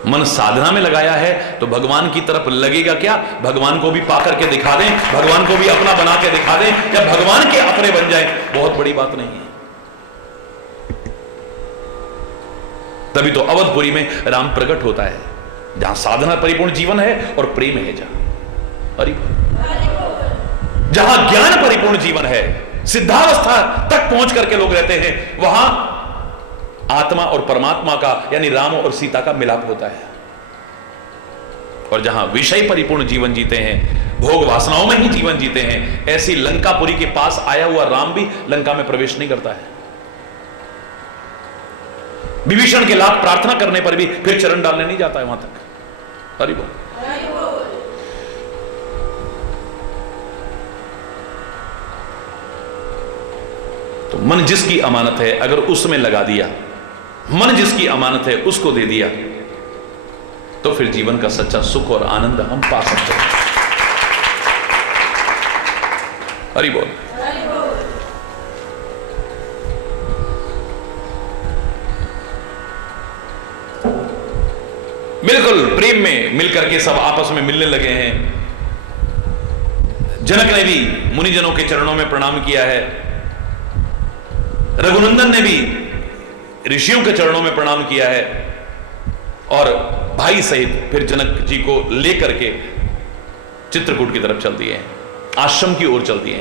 मन साधना में लगाया है तो भगवान की तरफ लगेगा। क्या भगवान को भी पा करके दिखा दें, भगवान को भी अपना बना के दिखा दें, या भगवान के अपने बन जाए, बहुत बड़ी बात नहीं है। तभी तो अवधपुरी में राम प्रकट होता है, जहां साधना परिपूर्ण जीवन है और प्रेम है, जहां ज्ञान परिपूर्ण जीवन है, सिद्धावस्था तक पहुंच करके लोग रहते हैं, वहां आत्मा और परमात्मा का यानी राम और सीता का मिलाप होता है। और जहां विषय परिपूर्ण जीवन जीते हैं, भोग वासनाओं में ही जीवन जीते हैं, ऐसी लंकापुरी के पास आया हुआ राम भी लंका में प्रवेश नहीं करता है। विभीषण के लाख प्रार्थना करने पर भी फिर चरण डालने नहीं जाता है वहां तक। हरि बोल। तो मन जिसकी अमानत है, अगर उसमें लगा दिया, मन जिसकी अमानत है उसको दे दिया, तो फिर जीवन का सच्चा सुख और आनंद हम पा सकते हैं। हरि बोल। बिल्कुल प्रेम में मिलकर के सब आपस में मिलने लगे हैं। जनक ने भी मुनिजनों के चरणों में प्रणाम किया है, रघुनंदन ने भी ऋषियों के चरणों में प्रणाम किया है, और भाई सहित फिर जनक जी को लेकर के चित्रकूट की तरफ चल दिए, आश्रम की ओर चल दिए।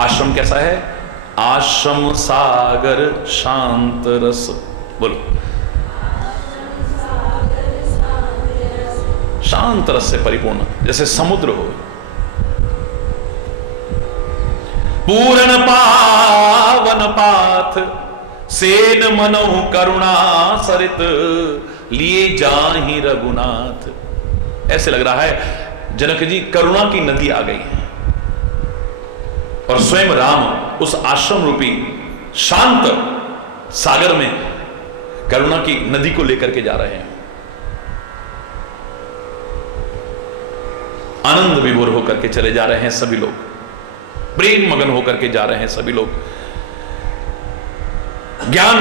आश्रम कैसा है? आश्रम सागर शांत रस, बोलो, शांत रस से परिपूर्ण, जैसे समुद्र हो। पूर्ण पावन पाथ सेन मनो करुणा सरित लिए जाहि रघुनाथ। ऐसे लग रहा है जनक जी करुणा की नदी आ गई है, और स्वयं राम उस आश्रम रूपी शांत सागर में करुणा की नदी को लेकर के जा रहे हैं। आनंद विभोर होकर के चले जा रहे हैं सभी लोग, प्रेम मगन होकर के जा रहे हैं सभी लोग। ज्ञान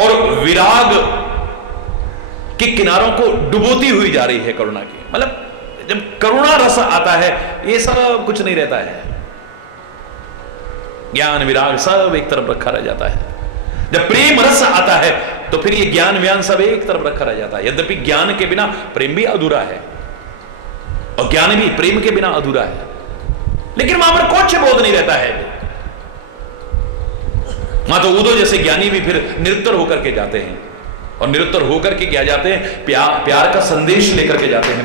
और विराग के किनारों को डुबोती हुई जा रही है करुणा की। मतलब जब करुणा रस आता है, ये सब कुछ नहीं रहता है, ज्ञान विराग सब एक तरफ रखा रह जाता है। जब प्रेम रस आता है तो फिर ये ज्ञान व्यान सब एक तरफ रखा रह जाता है। यद्यपि ज्ञान के बिना प्रेम भी अधूरा है, और ज्ञान भी प्रेम के बिना अधूरा है, लेकिन वहां पर कोच बोध नहीं रहता है। वहां तो उदो जैसे ज्ञानी भी फिर निरुत्तर होकर के जाते हैं, और निरुत्तर होकर के क्या जाते हैं? प्यार का संदेश लेकर के जाते हैं।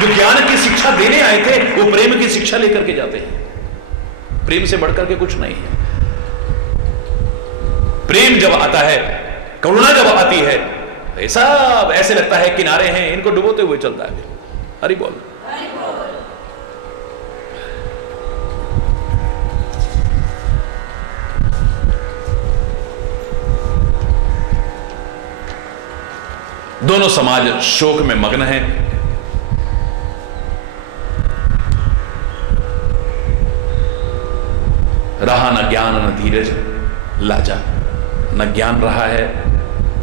जो ज्ञान की शिक्षा देने आए थे वो प्रेम की शिक्षा लेकर के जाते हैं। प्रेम से बढ़कर के कुछ नहीं है। प्रेम जब आता है, करुणा जब आती है, सब ऐसे लगता है किनारे हैं, इनको डुबोते हुए चलता है। हरि बोल। दोनों समाज शोक में मग्न हैं। रहा न ज्ञान न धीरज लाजा, न ज्ञान रहा है,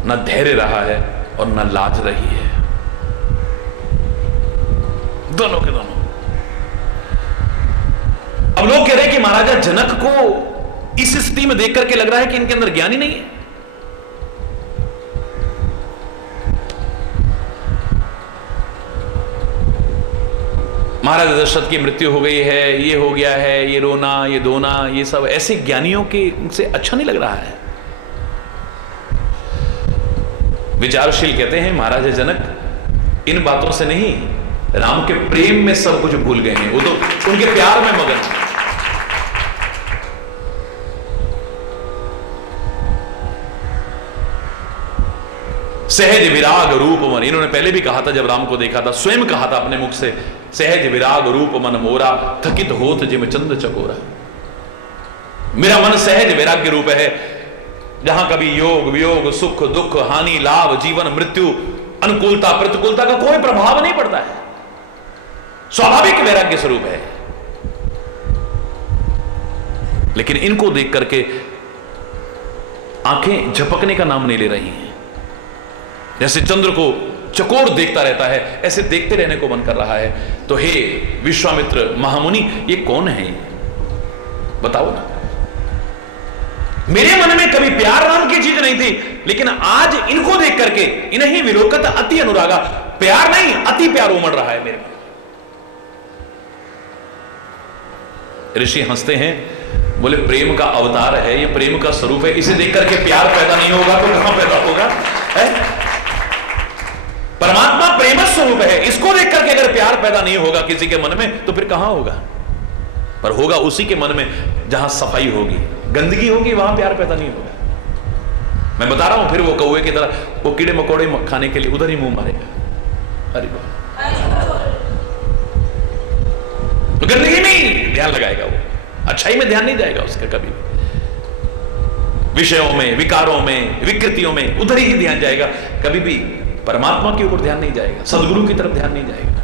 न धैर्य रहा है, और न लाज रही है। दोनों के दोनों। अब लोग कह रहे हैं कि महाराजा जनक को इस स्थिति में देख करके लग रहा है कि इनके अंदर ज्ञान ही नहीं है। महाराजा दशरथ की मृत्यु हो गई है, ये हो गया है, ये रोना, ये धोना, ये सब ऐसे ज्ञानियों के से अच्छा नहीं लग रहा है। विचारशील कहते हैं महाराजा जनक इन बातों से नहीं, राम के प्रेम में सब कुछ भूल गए हैं, वो तो उनके प्यार में मगन हैं। सहज विराग रूप मन, इन्होंने पहले भी कहा था जब राम को देखा था, स्वयं कहा था अपने मुख से, सहज विराग रूप मन मोरा, थकित होत जिम चंद्र चकोरा। मेरा मन सहज वैराग्य रूप है, जहां कभी योग वियोग, सुख दुख, हानि लाभ, जीवन मृत्यु, अनुकूलता प्रतिकूलता का कोई प्रभाव नहीं पड़ता है, स्वाभाविक वैराग्य स्वरूप है। लेकिन इनको देख करके आंखें झपकने का नाम नहीं ले रही हैं। जैसे चंद्र को चकोर देखता रहता है, ऐसे देखते रहने को मन कर रहा है। तो हे विश्वामित्र महामुनि, ये कौन है? बताओ ना। मेरे मन में कभी प्यार नाम की चीज नहीं थी, लेकिन आज इनको देख करके इन्हीं विलोकत अति अनुरागा, प्यार नहीं अति प्यार उमड़ रहा है मेरे मन। ऋषि हंसते हैं, बोले प्रेम का अवतार है, ये प्रेम का स्वरूप है, इसे देख करके प्यार पैदा नहीं होगा तो कहां पैदा होगा? परमात्मा प्रेम स्वरूप है, इसको देख करके अगर प्यार पैदा नहीं होगा किसी के मन में तो फिर कहां होगा? पर होगा उसी के मन में जहां सफाई होगी, गंदगी होगी वहां प्यार पैदा नहीं होगा। मैं बता रहा हूं, फिर वो कौवे की तरह वो कीड़े मकोड़े खाने के लिए उधर ही मुंह मारेगा। अरे तो गंदगी में ही ध्यान लगाएगा, वो अच्छाई में ध्यान नहीं जाएगा उसका कभी। विषयों में, विकारों में, विकृतियों में उधर ही ध्यान जाएगा, कभी भी परमात्मा के ऊपर ध्यान नहीं जाएगा, सदगुरु की तरफ ध्यान नहीं जाएगा,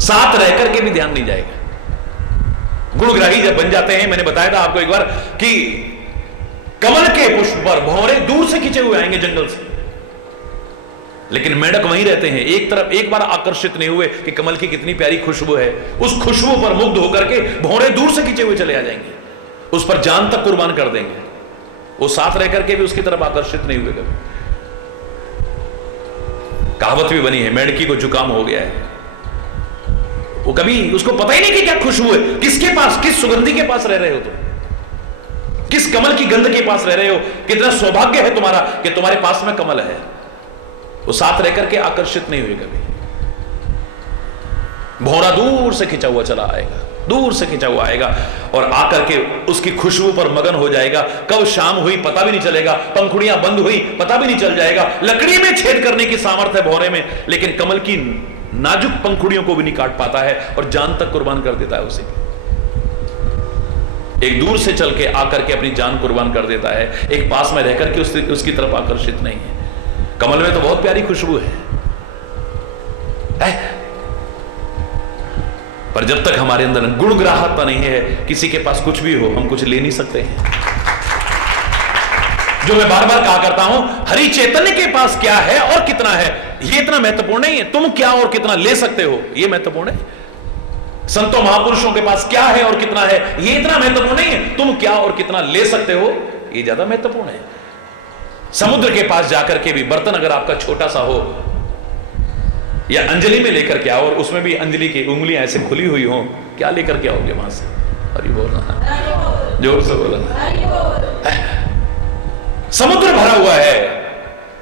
साथ रह करके भी ध्यान नहीं जाएगा। गुणग्राही जब बन जाते हैं, मैंने बताया था आपको एक बार कि कमल के पुष्प पर भौरे दूर से खींचे हुए आएंगे जंगल से, लेकिन मेंढक वहीं रहते हैं, एक तरफ एक बार आकर्षित नहीं हुए कि कमल की कितनी प्यारी खुशबू है, उस खुशबू पर मुग्ध होकर के भौरे दूर से खींचे हुए चले आ जाएंगे, उस पर जान तक कुर्बान कर देंगे। वो साथ रह करके भी उसकी तरफ आकर्षित नहीं हुए कभी। कहावत भी बनी है, मेंढकी को जुकाम हो गया है, वो कभी उसको पता ही नहीं कि क्या खुशबू है, किसके पास, किस सुगंधी के पास रह रहे हो तुम, किस कमल की गंध के पास रह रहे हो, कितना सौभाग्य है तुम्हारा कि तुम्हारे पास में कमल है। वो साथ रह करके आकर्षित नहीं हुए कभी। भौरा दूर से खिंचा हुआ चला आएगा, दूर से खिंचा हुआ आएगा और आकर के उसकी खुशबू पर मगन हो जाएगा। कब शाम हुई पता भी नहीं चलेगा, पंखुड़ियां बंद हुई पता भी नहीं चल जाएगा। लकड़ी में छेद करने की सामर्थ्य है भौरे में, लेकिन कमल की नाजुक पंखुड़ियों को भी नहीं काट पाता है और जान तक कुर्बान कर देता है उसे। एक दूर से चल के आकर के अपनी जान कुर्बान कर देता है, एक पास में रहकर के उसकी तरफ आकर्षित नहीं है। कमल में तो बहुत प्यारी खुशबू है, पर जब तक हमारे अंदर गुणग्राहकता नहीं है, किसी के पास कुछ भी हो हम कुछ ले नहीं सकते हैं। जो मैं बार बार कहा करता हूं, हरि चैतन्य के पास क्या है और कितना है ये इतना महत्वपूर्ण नहीं है, तुम क्या और कितना ले सकते हो ये महत्वपूर्ण है। संतों महापुरुषों के पास क्या है और कितना है ये इतना महत्वपूर्ण नहीं है, तुम क्या और कितना ले सकते हो ये ज्यादा महत्वपूर्ण है। समुद्र के पास जाकर के भी बर्तन अगर आपका छोटा सा हो या अंजलि में लेकर के आओ और उसमें भी अंजलि की उंगलियां ऐसे खुली हुई हो, क्या लेकर के आओगे वहां से? हरि बोलना, जोर से बोलना। समुद्र भरा हुआ है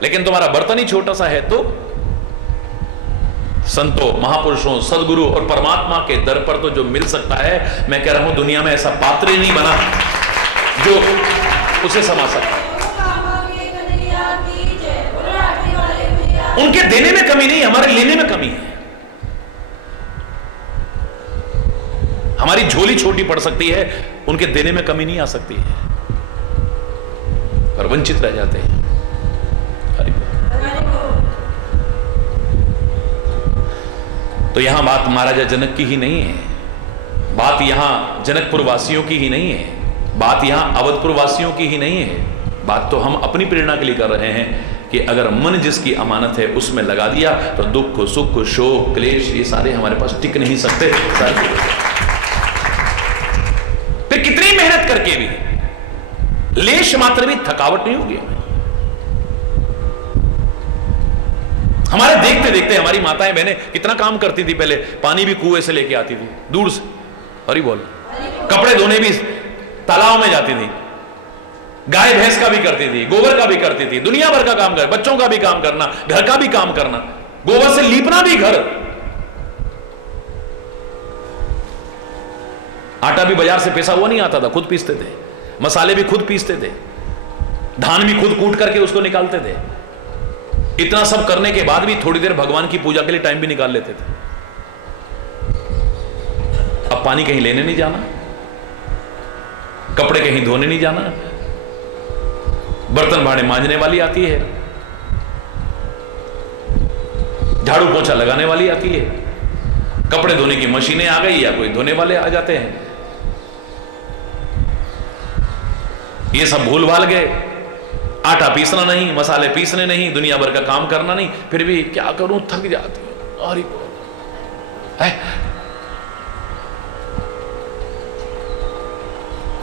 लेकिन तुम्हारा बर्तन ही छोटा सा है, तो संतों महापुरुषों सदगुरु और परमात्मा के दर पर तो जो मिल सकता है, मैं कह रहा हूं दुनिया में ऐसा पात्र ही नहीं बना जो उसे समा सकता है। उनके देने में कमी नहीं, हमारे लेने में कमी है। हमारी झोली छोटी पड़ सकती है, उनके देने में कमी नहीं आ सकती है, पर वंचित रह जाते हैं। तो यहां बात महाराजा जनक की ही नहीं है, बात यहां जनकपुर वासियों की ही नहीं है, बात यहां अवधपुर वासियों की ही नहीं है, बात तो हम अपनी प्रेरणा के लिए कर रहे हैं कि अगर मन जिसकी अमानत है उसमें लगा दिया तो दुख सुख शोक क्लेश ये सारे हमारे पास टिक नहीं सकते। फिर कितनी मेहनत करके भी लेश मात्र भी थकावट नहीं होगी हमारे देखते देखते। हमारी माताएं बहनें कितना काम करती थी पहले, पानी भी कुएं से लेके आती थी दूर से, हरी बोल, कपड़े धोने भी तालाब में जाती थी, गाय भैंस का भी करती थी, गोबर का भी करती थी, दुनिया भर का काम कर, बच्चों का भी काम करना, घर का भी काम करना, गोबर से लीपना भी घर। आटा भी बाजार से पिसा हुआ नहीं आता था, खुद पीसते थे, मसाले भी खुद पीसते थे, धान भी खुद कूट करके उसको निकालते थे। इतना सब करने के बाद भी थोड़ी देर भगवान की पूजा के लिए टाइम भी निकाल लेते थे। अब पानी कहीं लेने नहीं जाना, कपड़े कहीं धोने नहीं जाना, बर्तन भाड़े मांजने वाली आती है, झाड़ू पोछा लगाने वाली आती है, कपड़े धोने की मशीनें आ गई या कोई धोने वाले आ जाते हैं। ये सब भूल भाल गए, आटा पीसना नहीं, मसाले पीसने नहीं, दुनिया भर का काम करना नहीं, फिर भी क्या करूं थक जाती हूं। अरे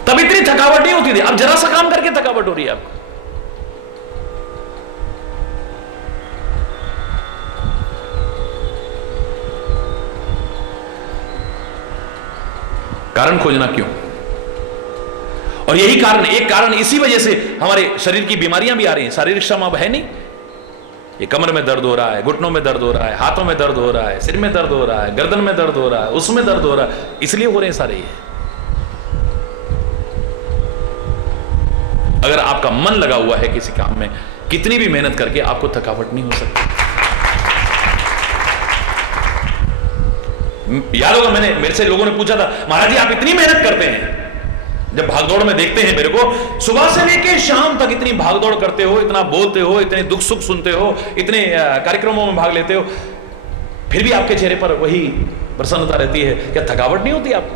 तब इतनी थकावट नहीं होती थी, अब जरा सा काम करके थकावट हो रही है आपको। कारण खोजना क्यों? और यही कारण, एक कारण इसी वजह से हमारे शरीर की बीमारियां भी आ रही हैं। शारीरिक श्रम अब है नहीं, ये कमर में दर्द हो रहा है, घुटनों में दर्द हो रहा है, हाथों में दर्द हो रहा है, सिर में दर्द हो रहा है, गर्दन में दर्द हो रहा है, उसमें दर्द हो रहा है, इसलिए हो रहे हैं सारे ये। अगर आपका मन लगा हुआ है किसी काम में, कितनी भी मेहनत करके आपको थकावट नहीं हो सकती। याद होगा मेरे से लोगों ने पूछा था, महाराज जी आप इतनी मेहनत करते हैं, जब भागदौड़ में देखते हैं मेरे को, सुबह से लेकर शाम तक इतनी भागदौड़ करते हो, इतना बोलते हो, इतने दुख सुख सुनते हो, इतने कार्यक्रमों में भाग लेते हो, फिर भी आपके चेहरे पर वही प्रसन्नता रहती है, क्या थकावट नहीं होती आपको?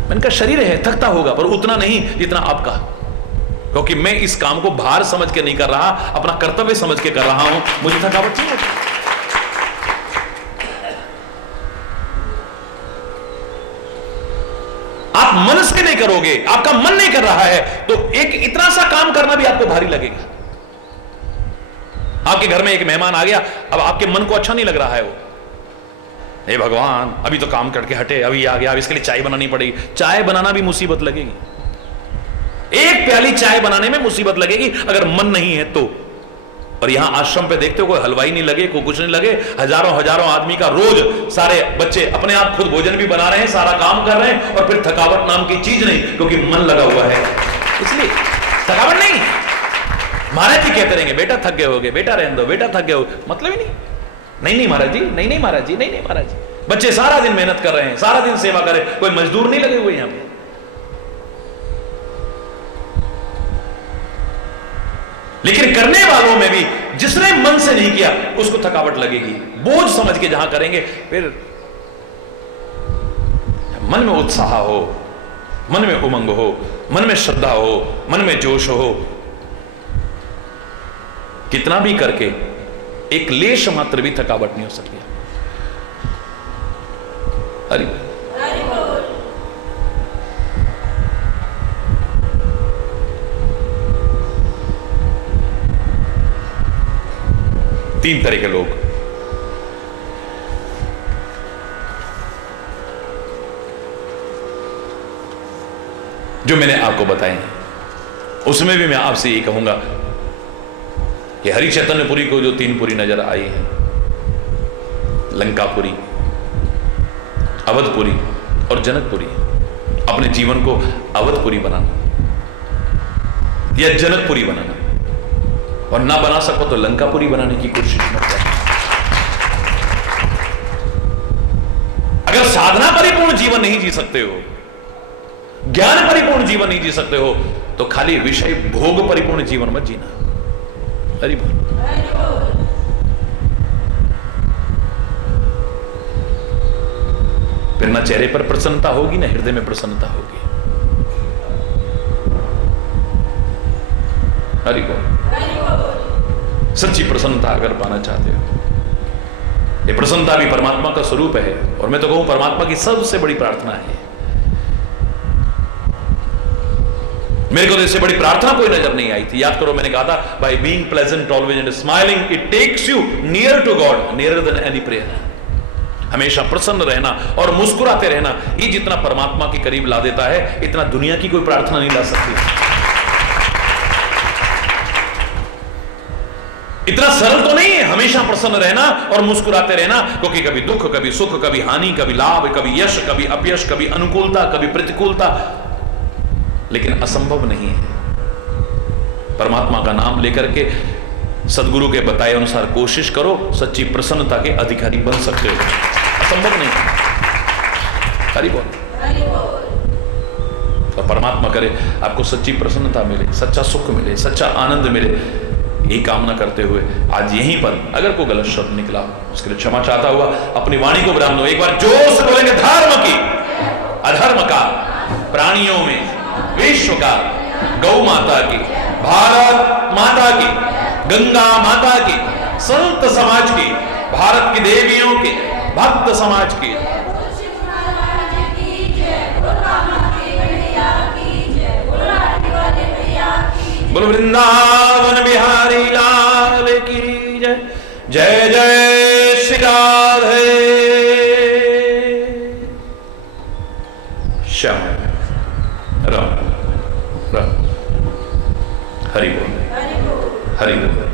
मैंने कहा शरीर है थकता होगा, पर उतना नहीं जितना आपका, क्योंकि मैं इस काम को भार समझ के नहीं कर रहा, अपना कर्तव्य समझ के कर रहा हूं, मुझे थकावट नहीं होती। आप मन से नहीं करोगे, आपका मन नहीं कर रहा है, तो एक इतना सा काम करना भी आपको भारी लगेगा। आपके घर में एक मेहमान आ गया, अब आपके मन को अच्छा नहीं लग रहा है, वो हे भगवान अभी तो काम करके हटे, अभी आ गया, अब इसके लिए चाय बनानी पड़ेगी। चाय बनाना भी मुसीबत लगेगी, एक प्याली चाय बनाने में मुसीबत लगेगी अगर मन नहीं है तो। और यहां आश्रम पे देखते हो कोई हलवाई नहीं लगे, कोई कुछ नहीं लगे, हजारों हजारों आदमी का रोज, सारे बच्चे अपने आप खुद भोजन भी बना रहे हैं, सारा काम कर रहे हैं, और फिर थकावट नाम की चीज नहीं, क्योंकि मन लगा हुआ है, इसलिए थकावट नहीं। महाराज जी कहते रहेंगे बेटा थक गए होगे, बेटा रहने दो, बेटा थक गए हो, मतलब ही नहीं। नहीं महाराज जी, नहीं महाराज जी, नहीं महाराज जी। बच्चे सारा दिन मेहनत कर रहे हैं, सारा दिन सेवा कर रहे हैं, कोई मजदूर नहीं लगे हुए यहां पे। लेकिन करने वालों में भी जिसने मन से नहीं किया उसको थकावट लगेगी, बोझ समझ के जहां करेंगे। फिर मन में उत्साह हो, मन में उमंग हो, मन में श्रद्धा हो, मन में जोश हो, कितना भी करके एक लेश मात्र भी थकावट नहीं हो सकती। हरि 3 तरह के लोग, जो मैंने आपको बताए हैं, उसमें भी मैं आपसे ये कहूंगा कि हरि चैतन्यपुरी को जो 3 पुरी नजर आई है, लंकापुरी, अवधपुरी और जनकपुरी, अपने जीवन को अवधपुरी बनाना या जनकपुरी बनाना, और ना बना सको तो लंकापुरी बनाने की कोशिश मत करना। अगर साधना परिपूर्ण जीवन नहीं जी सकते हो, ज्ञान परिपूर्ण जीवन नहीं जी सकते हो, तो खाली विषय भोग परिपूर्ण जीवन मत जीना। हरि बोल। फिर ना चेहरे पर प्रसन्नता होगी, ना हृदय में प्रसन्नता होगी। हरि बोल। सच्ची प्रसन्नता अगर पाना चाहते हो, ये प्रसन्नता भी परमात्मा का स्वरूप है, और मैं तो कहूं परमात्मा की सबसे बड़ी प्रार्थना है। मेरे को तो इससे बड़ी प्रार्थना कोई नजर नहीं आई थी। याद करो मैंने कहा था, by being pleasant always and smiling it takes you near to God, near than any prayer. हमेशा प्रसन्न रहना और मुस्कुराते रहना, ये जितना परमात्मा के करीब ला देता है, इतना दुनिया की कोई प्रार्थना नहीं ला सकती। इतना सरल तो नहीं है हमेशा प्रसन्न रहना और मुस्कुराते रहना, क्योंकि कभी दुख, कभी सुख, कभी हानि, कभी लाभ, कभी यश, कभी अपयश, कभी अनुकूलता, कभी प्रतिकूलता, लेकिन असंभव नहीं है। परमात्मा का नाम लेकर के सदगुरु के बताए अनुसार कोशिश करो, सच्ची प्रसन्नता के अधिकारी बन सकते हो। असंभव नहीं है। हरि बोल। और परमात्मा करे आपको सच्ची प्रसन्नता मिले, सच्चा सुख मिले, सच्चा आनंद मिले, यही कामना करते हुए आज यहीं पर अगर कोई गलत शब्द निकला उसके लिए क्षमा चाहता हुआ अपनी वाणी को विराम दो। एक बार जोर से बोलेंगे, धर्म की, अधर्म का, प्राणियों में, विश्व का, गौ माता की, भारत माता की, गंगा माता की, संत समाज की, भारत की देवियों की, भक्त समाज की। बोलो वृंदावन बिहारी लाल की जय। जय जय श्री राधे श्याम राम राम। हरि बोल, हरि बोल।